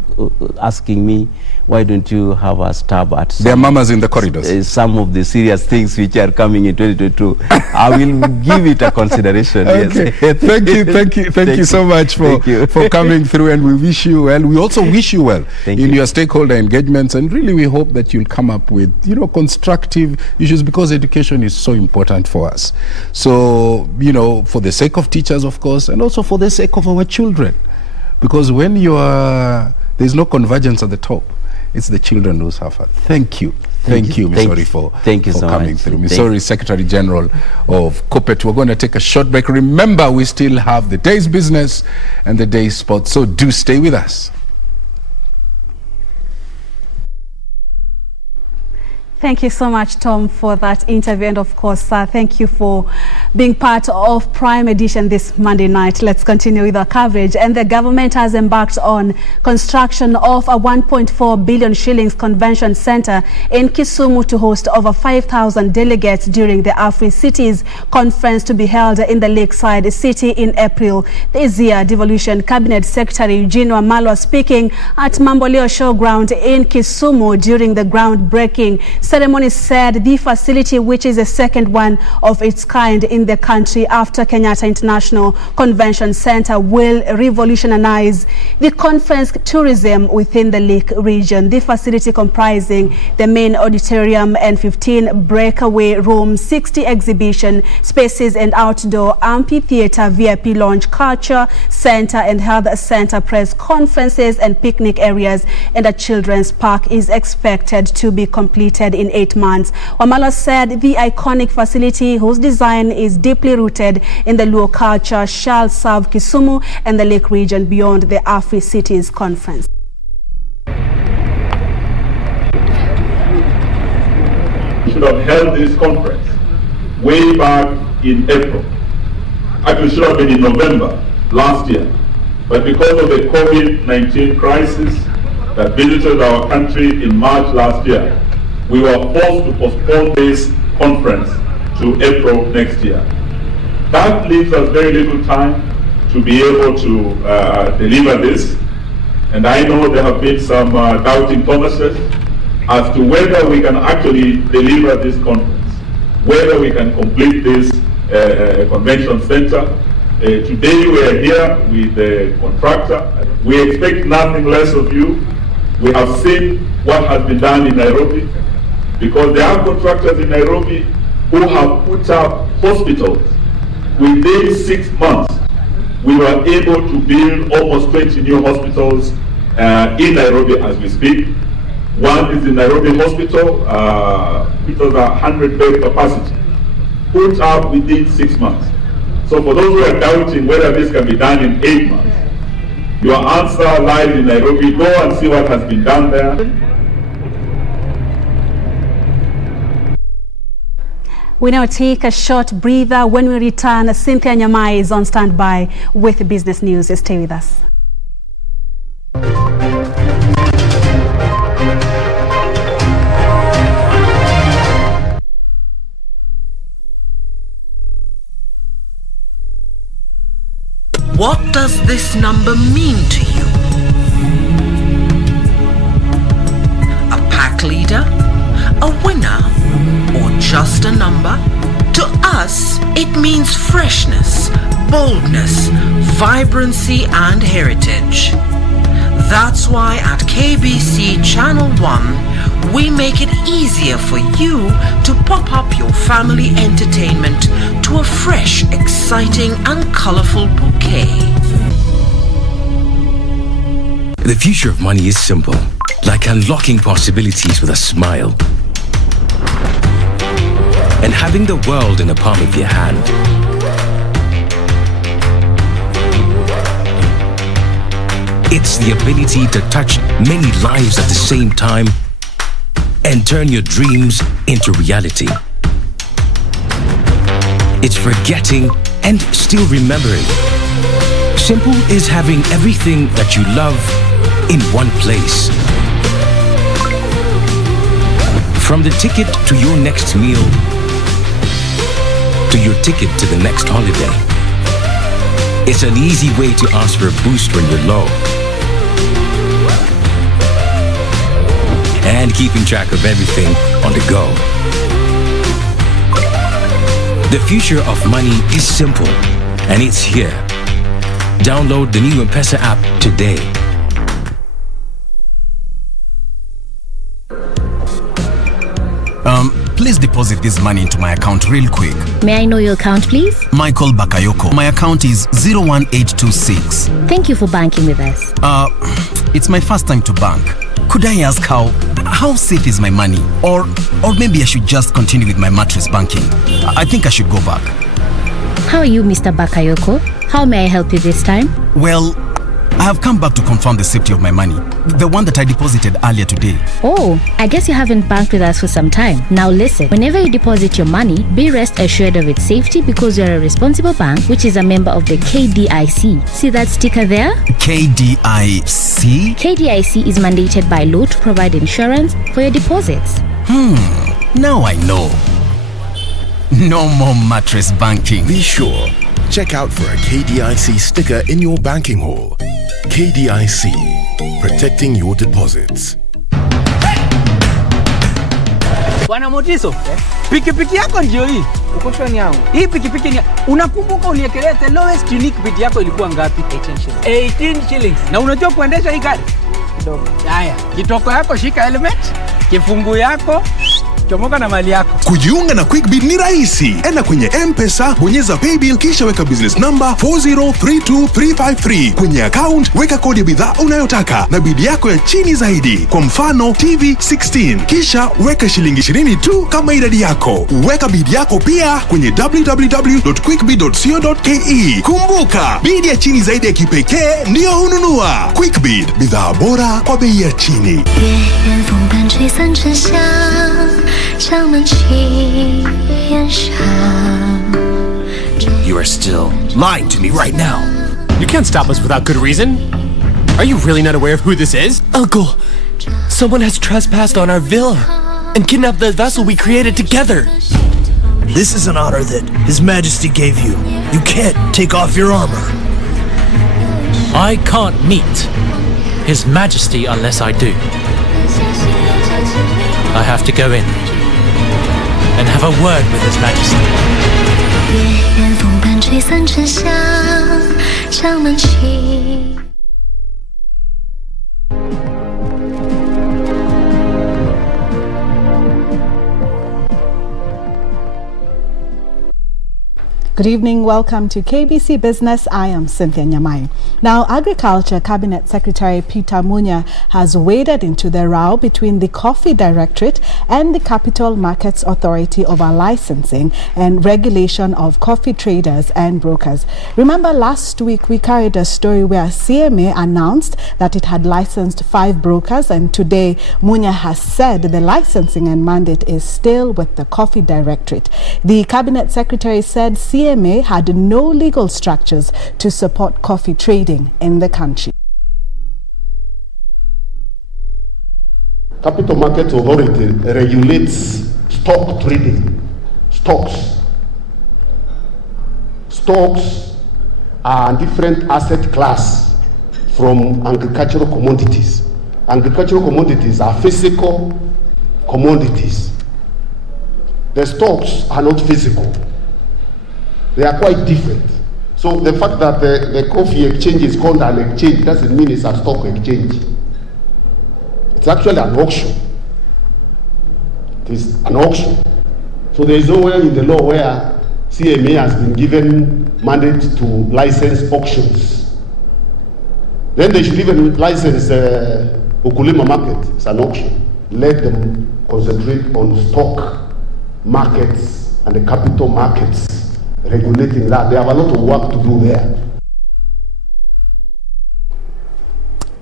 asking me, why don't you have a stab at their mamas in the corridors? Some of the serious things which are coming in 2022. I will give it a consideration. Okay. Yes. Thank you so much for coming through, and we wish you well. We also wish you well in your stakeholder engagements, and really we hope that you'll come up with constructive issues, because education is so important for us. So for the sake of teachers, of course, and also for the sake of our children. because when there's no convergence at the top, it's the children who suffer. Thank you. Thank you, Missouri, for coming through. Missouri Secretary General of KUPPET. We're going to take a short break. Remember, we still have the day's business and the day's sports, so do stay with us. Thank you so much, Tom, for that interview. And of course, thank you for being part of Prime Edition this Monday night. Let's continue with our coverage. And the government has embarked on construction of a 1.4 billion shillings convention center in Kisumu to host over 5,000 delegates during the Afri-Cities conference to be held in the lakeside city in April this year. Devolution Cabinet Secretary Eugene Wamalwa speaking at Mboya Showground in Kisumu during the groundbreaking ceremony said the facility, which is the second one of its kind in the country after Kenyatta International Convention Center, will revolutionize the conference tourism within the Lake region. The facility comprising the main auditorium and 15 breakaway rooms, 60 exhibition spaces and outdoor amphitheater, VIP lounge, culture center and health center, press conferences and picnic areas, and a children's park is expected to be completed in 8 months. Wamalwa said the iconic facility, whose design is deeply rooted in the Luo culture, shall serve Kisumu and the Lake region beyond the Afri-Cities conference. Should have held this conference way back in April. Actually, should have been in November last year. But because of the COVID-19 crisis that visited our country in March last year, we were forced to postpone this conference to April next year. That leaves us very little time to be able to deliver this. And I know there have been some doubting Thomases as to whether we can actually deliver this conference, whether we can complete this convention center. Today we are here with the contractor. We expect nothing less of you. We have seen what has been done in Nairobi, because there are contractors in Nairobi who have put up hospitals. Within 6 months, we were able to build almost 20 new hospitals in Nairobi as we speak. One is the Nairobi Hospital, it was a 100-bed capacity, put up within 6 months. So for those who are doubting whether this can be done in 8 months, your answer lies in Nairobi. Go and see what has been done there. We now take a short breather. When we return, Cynthia Nyamai is on standby with business news. Stay with us. What does this number mean to you? A pack leader? A winner? Or just a number? To us, it means freshness, boldness, vibrancy and heritage. That's why at KBC Channel 1, we make it easier for you to pop up your family entertainment to a fresh, exciting and colorful bouquet. The future of money is simple, like unlocking possibilities with a smile. And having the world in the palm of your hand. It's the ability to touch many lives at the same time and turn your dreams into reality. It's forgetting and still remembering. Simple is having everything that you love in one place. From the ticket to your next meal, to your ticket to the next holiday. It's an easy way to ask for a boost when you're low. And keeping track of everything on the go. The future of money is simple, and it's here. Download the new M-Pesa app today. Please deposit this money into my account real quick. May I know your account, please? Michael Bakayoko. My account is 01826. Thank you for banking with us. It's my first time to bank. Could I ask how safe is my money? Or maybe I should just continue with my mattress banking. I think I should go back. How are you, Mr. Bakayoko? How may I help you this time? Well, I have come back to confirm the safety of my money. The one that I deposited earlier today. Oh, I guess you haven't banked with us for some time. Now listen, whenever you deposit your money, be rest assured of its safety because you're a responsible bank, which is a member of the KDIC. See that sticker there? KDIC? KDIC is mandated by law to provide insurance for your deposits. Now I know. No more mattress banking. Be sure. Check out for a KDIC sticker in your banking hall. KDIC, protecting your deposits. Bwana Motiso, pikipiki yako ndio hii. Uko shwani yangu. Hii pikipiki ni unakumbuka uniekelea the lowest unique bid yako ilikuwa ngapi? 18 shillings. Na unajua kuendesha hii gari? Kidogo. Haya, kitoko yako shika helmet, kifungu yako chomoka na mali yako. Kujiunga na QuickBid ni rahisi. Enda kwenye M-Pesa, bonyeza paybill kisha weka business number 4032353. Kwenye account weka kodi ya bidhaa unayotaka na bid yako ya chini zaidi. Kwa mfano TV 16. Kisha weka shilingi 20 tu kama idadi yako. Weka bid yako pia kwenye www.quickbid.co.ke. Kumbuka, bid ya chini zaidi ya kipekee ndio hununua. QuickBid, bidhaa bora kwa bei ya chini. You are still lying to me right now. You can't stop us without good reason. Are you really not aware of who this is? Uncle, someone has trespassed on our villa and kidnapped the vessel we created together. This is an honor that His Majesty gave you. You can't take off your armor. I can't meet His Majesty unless I do. I have to go in and have a word with His Majesty. Good evening, welcome to KBC Business. I am Cynthia Nyamai. Now, Agriculture Cabinet Secretary Peter Munya has waded into the row between the Coffee Directorate and the Capital Markets Authority over licensing and regulation of coffee traders and brokers. Remember, last week we carried a story where CMA announced that it had licensed 5 brokers, and today Munya has said the licensing and mandate is still with the Coffee Directorate. The Cabinet Secretary said CMA had no legal structures to support coffee trading in the country. Capital Markets Authority regulates stock trading. Stocks are different asset class from agricultural commodities. Agricultural commodities are physical commodities. The stocks are not physical. They are quite different. So the fact that the coffee exchange is called an exchange doesn't mean it's a stock exchange. It's actually an auction. It is an auction. So there is nowhere in the law where CMA has been given mandate to license auctions. Then they should even license Ukulima market. It's an auction. Let them concentrate on stock markets and the capital markets. Regulating that. They have a lot of work to do there.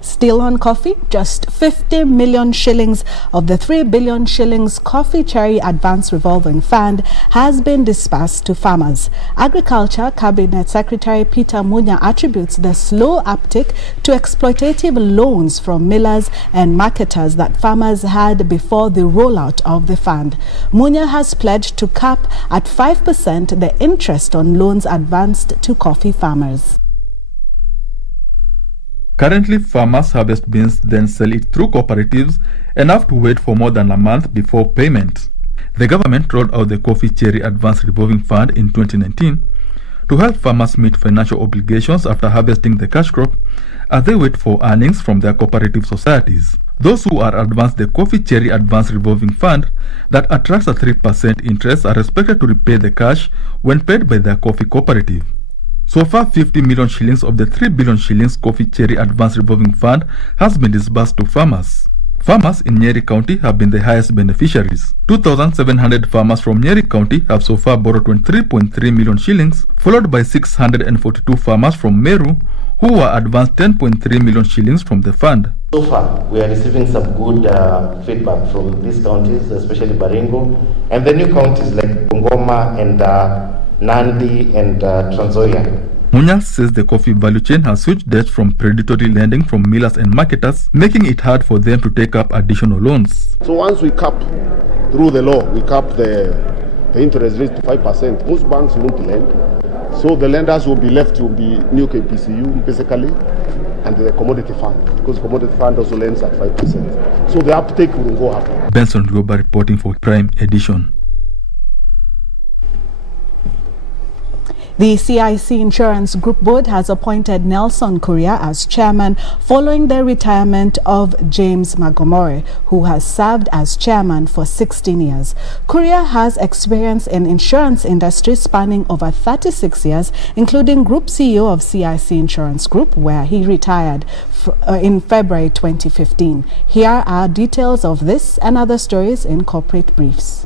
Still on coffee, just 50 million shillings of the 3 billion shillings Coffee Cherry Advance Revolving Fund has been disbursed to farmers. Agriculture Cabinet Secretary Peter Munya attributes the slow uptick to exploitative loans from millers and marketers that farmers had before the rollout of the fund. Munya has pledged to cap at 5% the interest on loans advanced to coffee farmers. Currently, farmers harvest beans, then sell it through cooperatives and have to wait for more than a month before payment. The government rolled out the Coffee Cherry Advance Revolving Fund in 2019 to help farmers meet financial obligations after harvesting the cash crop as they wait for earnings from their cooperative societies. Those who are advanced the Coffee Cherry Advance Revolving Fund that attracts a 3% interest are expected to repay the cash when paid by their coffee cooperative. So far, 50 million shillings of the 3 billion shillings Coffee Cherry Advance Revolving Fund has been disbursed to farmers. Farmers in Nyeri County have been the highest beneficiaries. 2,700 farmers from Nyeri County have so far borrowed 23.3 million shillings, followed by 642 farmers from Meru who were advanced 10.3 million shillings from the fund. So far, we are receiving some good feedback from these counties, especially Baringo, and the new counties like Bungoma and Nandi and Trans Nzoia. Munya says the coffee value chain has huge debts from predatory lending from millers and marketers, making it hard for them to take up additional loans. So once we cap through the law, we cap the interest rate to 5%. Most banks won't lend. So the lenders will be left to be new KPCU basically and the commodity fund, because commodity fund also lends at 5%. So the uptake will go up. Benson Rioba reporting for Prime Edition. The CIC Insurance Group Board has appointed Nelson Kuria as chairman following the retirement of James Magomore, who has served as chairman for 16 years. Kuria has experience in insurance industry spanning over 36 years, including Group CEO of CIC Insurance Group, where he retired in February 2015. Here are details of this and other stories in Corporate Briefs.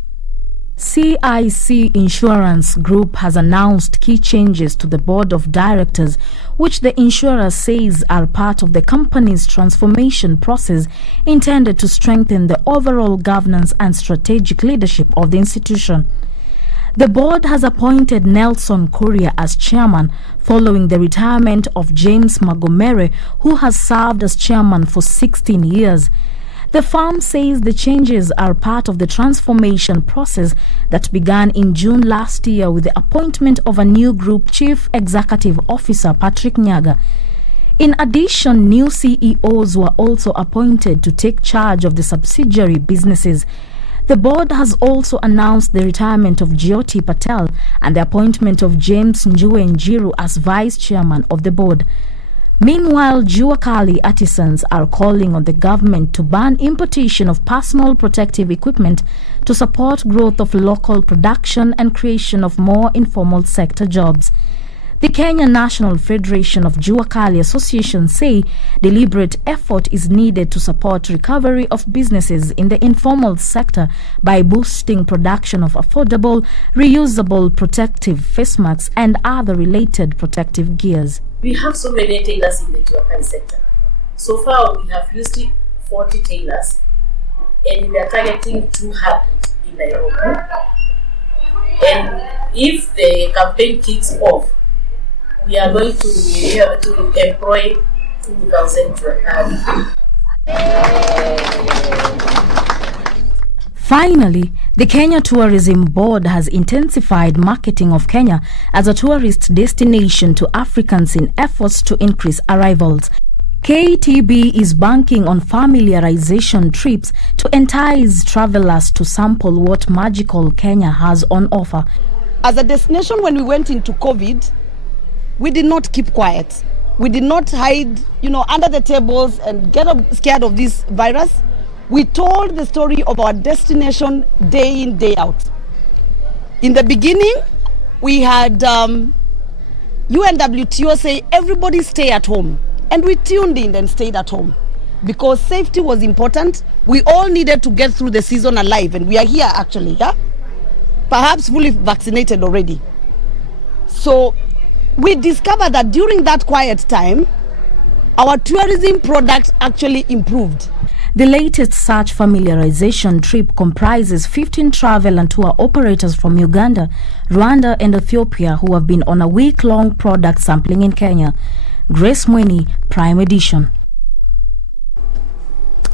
CIC Insurance Group has announced key changes to the board of directors, which the insurer says are part of the company's transformation process intended to strengthen the overall governance and strategic leadership of the institution. The board has appointed Nelson Kuria as chairman following the retirement of James Magomere, who has served as chairman for 16 years. The firm says the changes are part of the transformation process that began in June last year with the appointment of a new group chief executive officer, Patrick Nyaga. In addition, new CEOs were also appointed to take charge of the subsidiary businesses. The board has also announced the retirement of Jyoti Patel and the appointment of James Njue Njiru as vice chairman of the board. Meanwhile, Juakali artisans are calling on the government to ban importation of personal protective equipment to support growth of local production and creation of more informal sector jobs. The Kenya National Federation of Juakali Associations say deliberate effort is needed to support recovery of businesses in the informal sector by boosting production of affordable, reusable protective face masks and other related protective gears. We have so many tailors in the Juakali sector. So far, we have used 40 tailors, and we are targeting 200 in Nairobi. And if the campaign kicks off, we are going to employ 2,000 Juakali. Finally, the Kenya Tourism Board has intensified marketing of Kenya as a tourist destination to Africans in efforts to increase arrivals. KTB is banking on familiarization trips to entice travelers to sample what magical Kenya has on offer. As a destination, when we went into COVID, we did not keep quiet. We did not hide, under the tables and get scared of this virus. We told the story of our destination day in, day out. In the beginning, we had UNWTO say everybody stay at home. And we tuned in and stayed at home because safety was important. We all needed to get through the season alive, and we are here actually, perhaps fully vaccinated already. So we discovered that during that quiet time, our tourism product actually improved. The latest such familiarization trip comprises 15 travel and tour operators from Uganda, Rwanda and Ethiopia who have been on a week-long product sampling in Kenya. Grace Mweni, Prime Edition.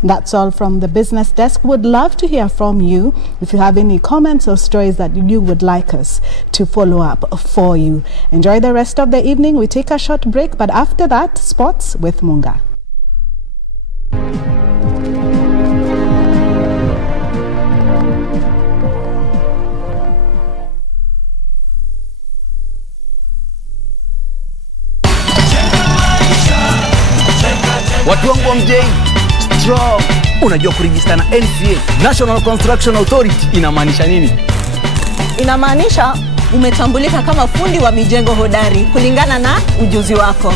That's all from the business desk. Would love to hear from you if you have any comments or stories that you would like us to follow up for you. Enjoy the rest of the evening. We take a short break, but after that, sports with Munga. Watu wangu wa mjeng, strong, Unajua kurejista na NCA, National Construction Authority, inamaanisha nini? Inamaanisha umetambulika kama fundi wa mijengo hodari kulingana na ujuzi wako.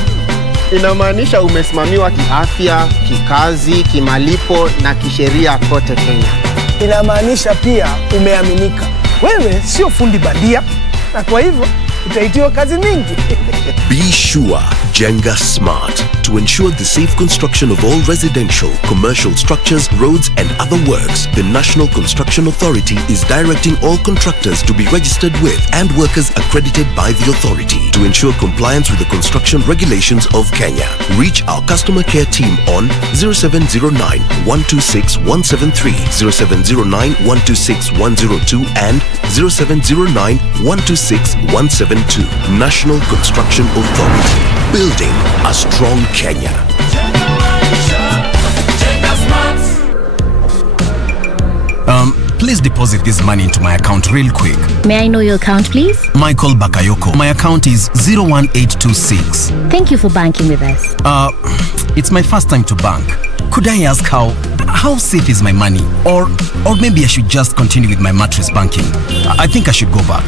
Inamaanisha umesimamiwa kiafya, kikazi, kimalipo na kisheria kote Kenya. Inamaanisha pia umeaminika. Wewe sio fundi bandia na kwa hivyo utaitiwa kazi mingi. Be sure, Jenga Smart, to ensure the safe construction of all residential, commercial structures, roads and other works. The National Construction Authority is directing all contractors to be registered with and workers accredited by the authority to ensure compliance with the construction regulations of Kenya. Reach our customer care team on 0709 126 173, 0709 126 102 and 0709 126 172. National Construction Authority, building a strong Kenya. Please deposit this money into my account real quick. May I know your account, please? Michael Bakayoko. My account is 01826. Thank you for banking with us. It's my first time to bank. Could I ask how safe is my money? Or maybe I should just continue with my mattress banking. I think I should go back.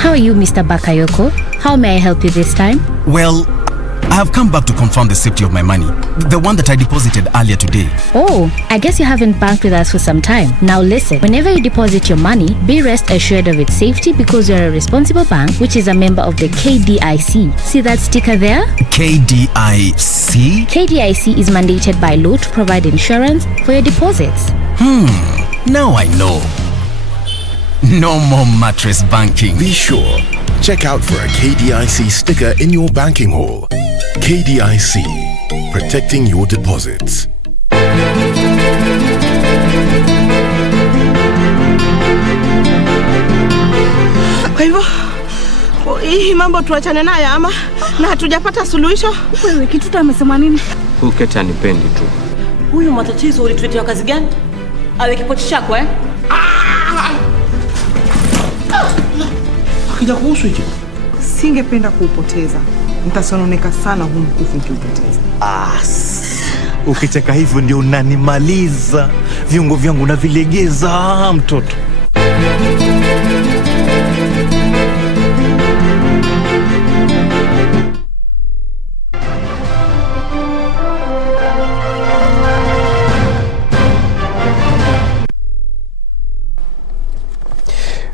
How are you, Mr. Bakayoko? How may I help you this time? Well, I have come back to confirm the safety of my money. The one that I deposited earlier today. Oh, I guess you haven't banked with us for some time. Now listen, whenever you deposit your money, be rest assured of its safety because you're a responsible bank, which is a member of the KDIC. See that sticker there? KDIC? KDIC is mandated by law to provide insurance for your deposits. Now I know. No more mattress banking. Be sure, check out for a KDIC sticker in your banking hall. KDIC, protecting your deposits. Kwa hivyo hii mambo tuachane nayo ama na hatujapata suluhisho. Wewe Kitutu amesema nini? Huyu Keti anipendi tu. Huyu matatizo ulituletea kazi gani? Awe kipochi chako Akija kuhusu hicho, singependa kuupoteza. Nitasononeka sana huu mkufu nikiupoteza. Ukicheka hivyo ndio unanimaliza. Viungo vyangu navilegeza mtoto.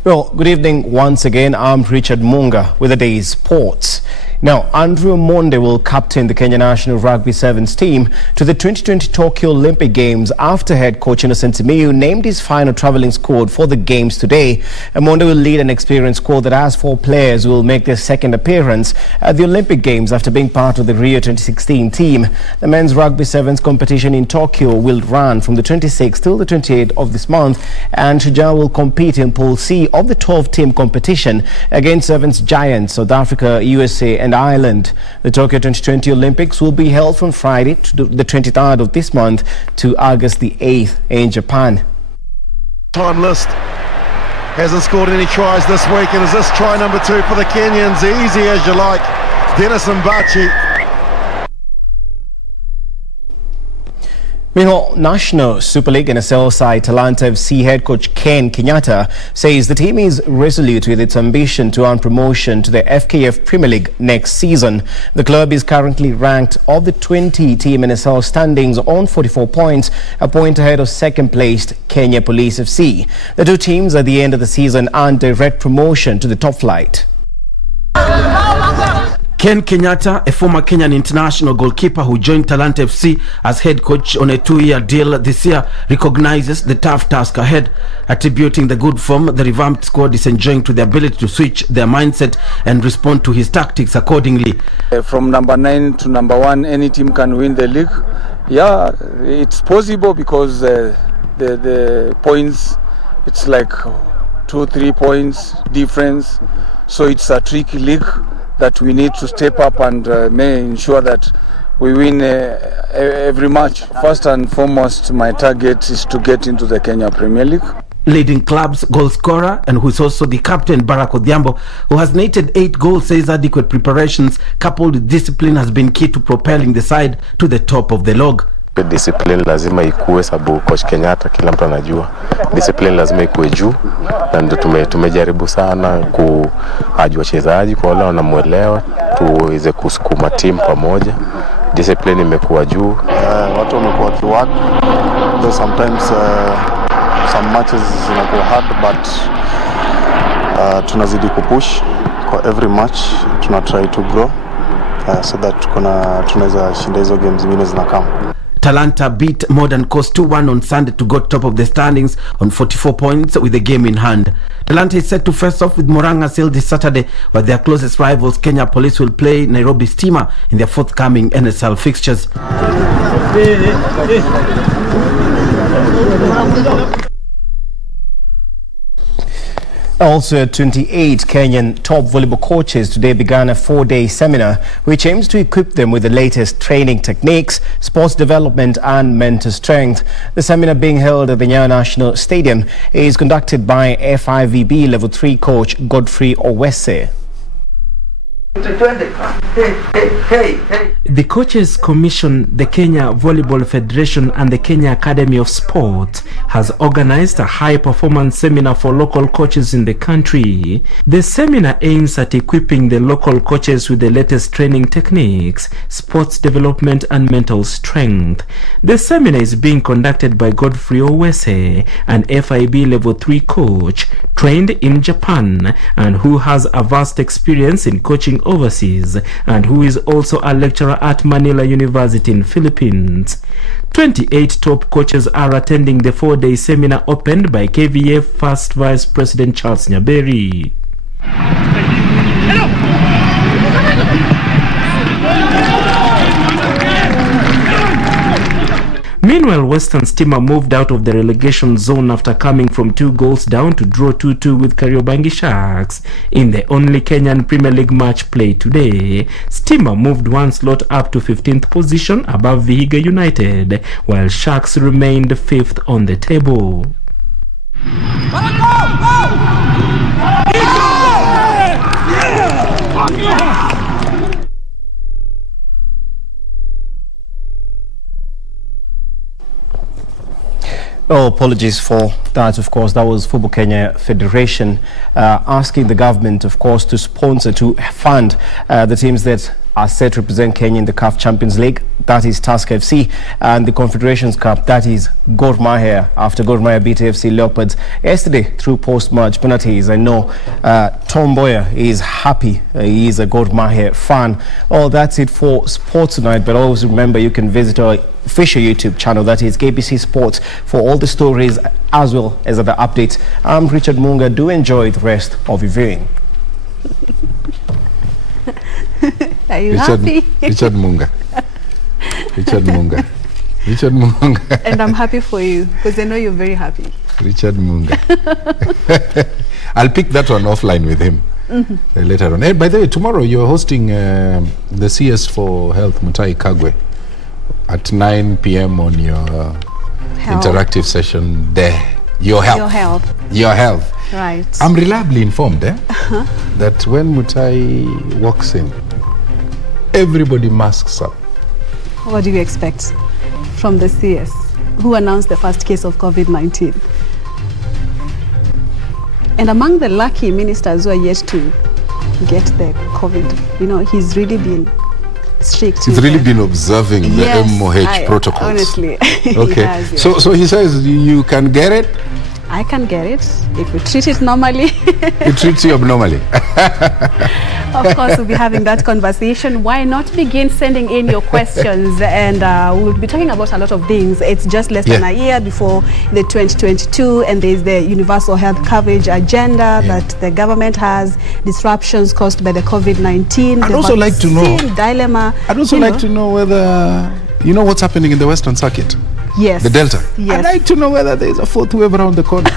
Well, good evening once again. I'm Richard Munga with the day's sports. Now, Andrew Monde will captain the Kenya national rugby sevens team to the 2020 Tokyo Olympic Games after head coach Innocent Simiyu named his final travelling squad for the Games today. Monde will lead an experienced squad that has 4 players who will make their second appearance at the Olympic Games after being part of the Rio 2016 team. The men's rugby sevens competition in Tokyo will run from the 26th till the 28th of this month, and Shujaa will compete in Pool C of the 12-team competition against sevens giants South Africa, USA and Ireland. The Tokyo 2020 Olympics will be held from Friday to the 23rd of this month to August the 8th in Japan. Time list. Hasn't scored any tries this week, and is this try number 2 for the Kenyans? Easy as you like. Dennis Mbachi. Meanwhile, National Super League NSL side Talanta FC head coach Ken Kenyatta says the team is resolute with its ambition to earn promotion to the FKF Premier League next season. The club is currently ranked of the 20-team NSL standings on 44 points, a point ahead of second-placed Kenya Police FC. The two teams at the end of the season earned direct promotion to the top flight. Ken Kenyatta, a former Kenyan international goalkeeper who joined Talanta FC as head coach on a 2-year deal this year, recognizes the tough task ahead, attributing the good form the revamped squad is enjoying to the ability to switch their mindset and respond to his tactics accordingly. From number 9 to number 1, any team can win the league. Yeah, it's possible because the points, it's like 2-3 points difference. So it's a tricky league that we need to step up and may ensure that we win every match. First and foremost, my target is to get into the Kenya Premier League. Leading club's goal scorer and who is also the captain, Barack Odhiambo, who has netted 8 goals, says adequate preparations coupled with discipline has been key to propelling the side to the top of the log. Discipline lazima ikue, sababu coach Kenyatta kila mtu anajua discipline lazima ikue juu, na ndio tumejaribu sana kuajua wachezaji kwa wale wanamuelewa, tuweze kusukuma team pamoja. Discipline imekuwa juu. Watu wamekuwa kiwork, though sometimes some matches zinakuwa hard, but tunazidi kupush kwa every match, tuna try to grow so that tunaweza shinda hizo games zingine zinakama. Talanta beat Modern Coast 2-1 on Sunday to go top of the standings on 44 points with the game in hand. Talanta is set to face off with Moranga Seal this Saturday, while their closest rivals Kenya Police will play Nairobi Stima in their forthcoming NSL fixtures. Also, 28 Kenyan top volleyball coaches today began a 4-day seminar which aims to equip them with the latest training techniques, sports development and mental strength. The seminar, being held at the Nyayo National Stadium, is conducted by FIVB Level 3 coach Godfrey Owese. The Coaches Commission, the Kenya Volleyball Federation and the Kenya Academy of Sport has organized a high-performance seminar for local coaches in the country. The seminar aims at equipping the local coaches with the latest training techniques, sports development and mental strength. The seminar is being conducted by Godfrey Owese, an FIB Level 3 coach trained in Japan and who has a vast experience in coaching overseas, and who is also a lecturer at Manila University in Philippines. 28 top coaches are attending the 4-day seminar opened by KVF First Vice President Charles Nyaberi. Meanwhile, Western Stima moved out of the relegation zone after coming from 2 goals down to draw 2-2 with Kariobangi Sharks in the only Kenyan Premier League match played today. Stima moved 1 slot up to 15th position above Vihiga United, while Sharks remained 5th on the table. Oh, apologies for that. Of course, that was Football Kenya Federation asking the government, of course, to sponsor, to fund the teams that are set to represent Kenya in the CAF Champions League. That is Tusker FC, and the Confederations Cup, that is Gor Mahia, after Gor Mahia beat AFC Leopards yesterday through post-match penalties. I know Tom Mboya is happy. He is a Gor Mahia fan. Oh, that's it for sports tonight, but always remember you can visit our official YouTube channel, that is KBC Sports, for all the stories as well as other updates. I'm Richard Munga. Do enjoy the rest of your viewing. Are you happy? Richard Munga. Richard Munga. Richard Munga. And I'm happy for you because I know you're very happy. Richard Munga. I'll pick that one offline with him later on. Hey, by the way, tomorrow you're hosting the CS for Health Mutai Kagwe at 9 p.m. on your interactive session there. Your Health. Your Health. Your Health. Right. I'm reliably informed that when Mutai walks in, everybody masks up. What do you expect from the CS, who announced the first case of COVID-19? And among the lucky ministers who are yet to get the COVID, you know, he's really been strict. He's really been observing the MOH protocols. Honestly, okay. he has, yes. So he says you can get it. I can get it if we treat it normally. It treats you abnormally. Of course, we'll be having that conversation. Why not begin sending in your questions? And we'll be talking about a lot of things. It's just less than a year before the 2022, and there's the universal health coverage agenda that the government has, disruptions caused by the COVID-19. I'd also like to know dilemma. I'd also like to know whether you know what's happening in the Western Circuit. Yes. The Delta. Yes. I'd like to know whether there's a 4th wave around the corner.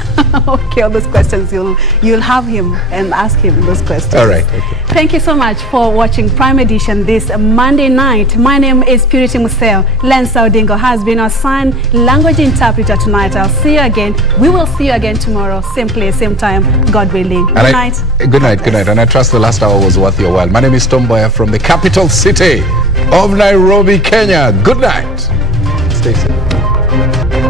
Okay, all those questions, you'll have him and ask him those questions. All right. Okay. Thank you so much for watching Prime Edition this Monday night. My name is Purity Museo. Lensa Odingo has been our sign language interpreter tonight. I'll see you again. We will see you again tomorrow, same place, same time, God willing. Good night. Good night. Good night. And I trust the last hour was worth your while. My name is Tom Mboya from the capital city of Nairobi, Kenya. Good night. Stay safe.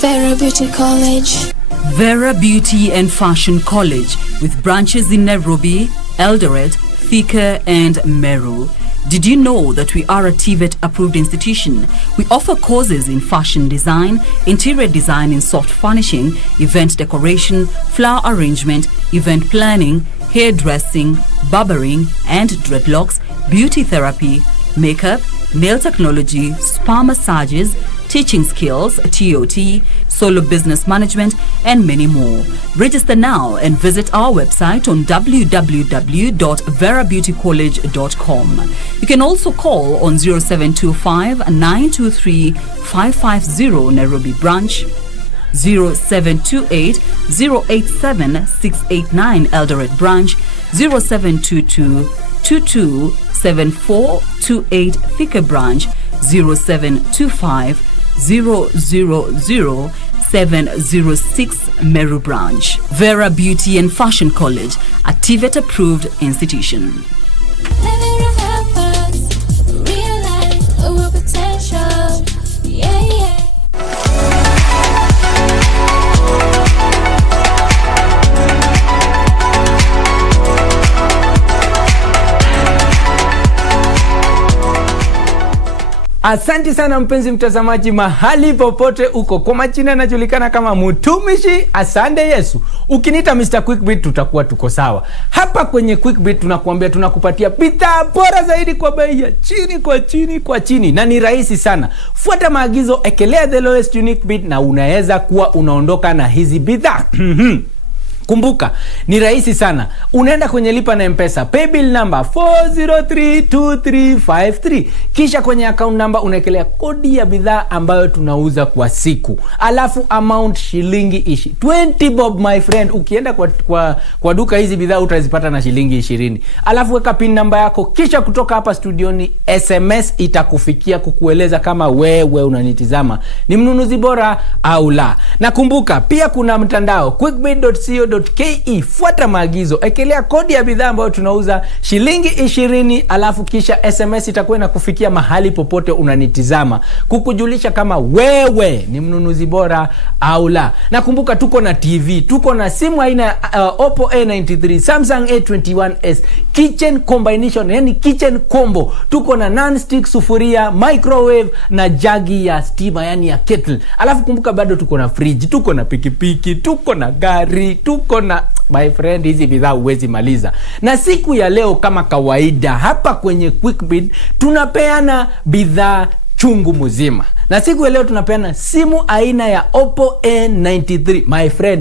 Vera Beauty College. Vera Beauty and Fashion College, with branches in Nairobi, Eldoret, Thika and Meru. Did you know that we are a TVET approved institution? We offer courses in fashion design, interior design in soft furnishing, event decoration, flower arrangement, event planning, hairdressing, barbering and dreadlocks, beauty therapy, makeup, nail technology, spa massages, teaching skills, TOT, solo business management, and many more. Register now and visit our website on www.verabeautycollege.com. You can also call on 0725-923-550 Nairobi branch, 0728-087-689 Eldoret branch, 0722-227428 Thika branch, 0725-000-706 Meru branch. Vera Beauty and Fashion College, a TVET approved institution. Realize our potential. Yeah, yeah. Asante sana mpenzi mtazamaji mahali popote uko. Kwa majina najulikana kama Mtumishi Asante Yesu. Ukiniita Mr. Quickbit tutakuwa tuko sawa. Hapa kwenye Quickbit tunakuambia tunakupatia bidhaa bora zaidi kwa bei ya chini. Na ni rahisi sana. Fuata maagizo, ekelea the lowest unique bid na unaweza kuwa unaondoka na hizi bidhaa. Kumbuka, ni rahisi sana. Unaenda kwenye lipa na M-Pesa, paybill number 4032353. Kisha kwenye account number unaekelea kodi ya bidhaa ambayo tunauza kwa siku. Alafu amount shilingi 20 bob my friend. Ukienda kwa duka hizi bidhaa utazipata na shilingi 20. Alafu weka pin number yako. Kisha kutoka hapa studioni SMS itakufikia kukueleza kama wewe unanitizama ni mnunuzi bora au la. Na kumbuka, pia kuna mtandao quickbit.co.ke. Fuata maagizo, ekelea kodi ya bidhaa ambayo tunauza shilingi 20, alafu kisha SMS itakuwa inakufikia mahali popote unanitizama kukujulisha kama wewe ni mnunuzi bora au la. Na kumbuka, tuko na TV, tuko na simu aina Oppo A93, Samsung A21s, kitchen combination, yani kitchen combo. Tuko na non-stick sufuria, microwave na jagi ya stima, yani ya kettle. Alafu kumbuka, bado tuko na fridge, tuko na pikipiki, tuko na gari, tuko na my friend, hizi bidhaa huwezi maliza. Na siku ya leo kama kawaida hapa kwenye Quickbit tunapeana bidhaa chungu mzima. Na siku ya leo tunapeana simu aina ya Oppo A93. My friend,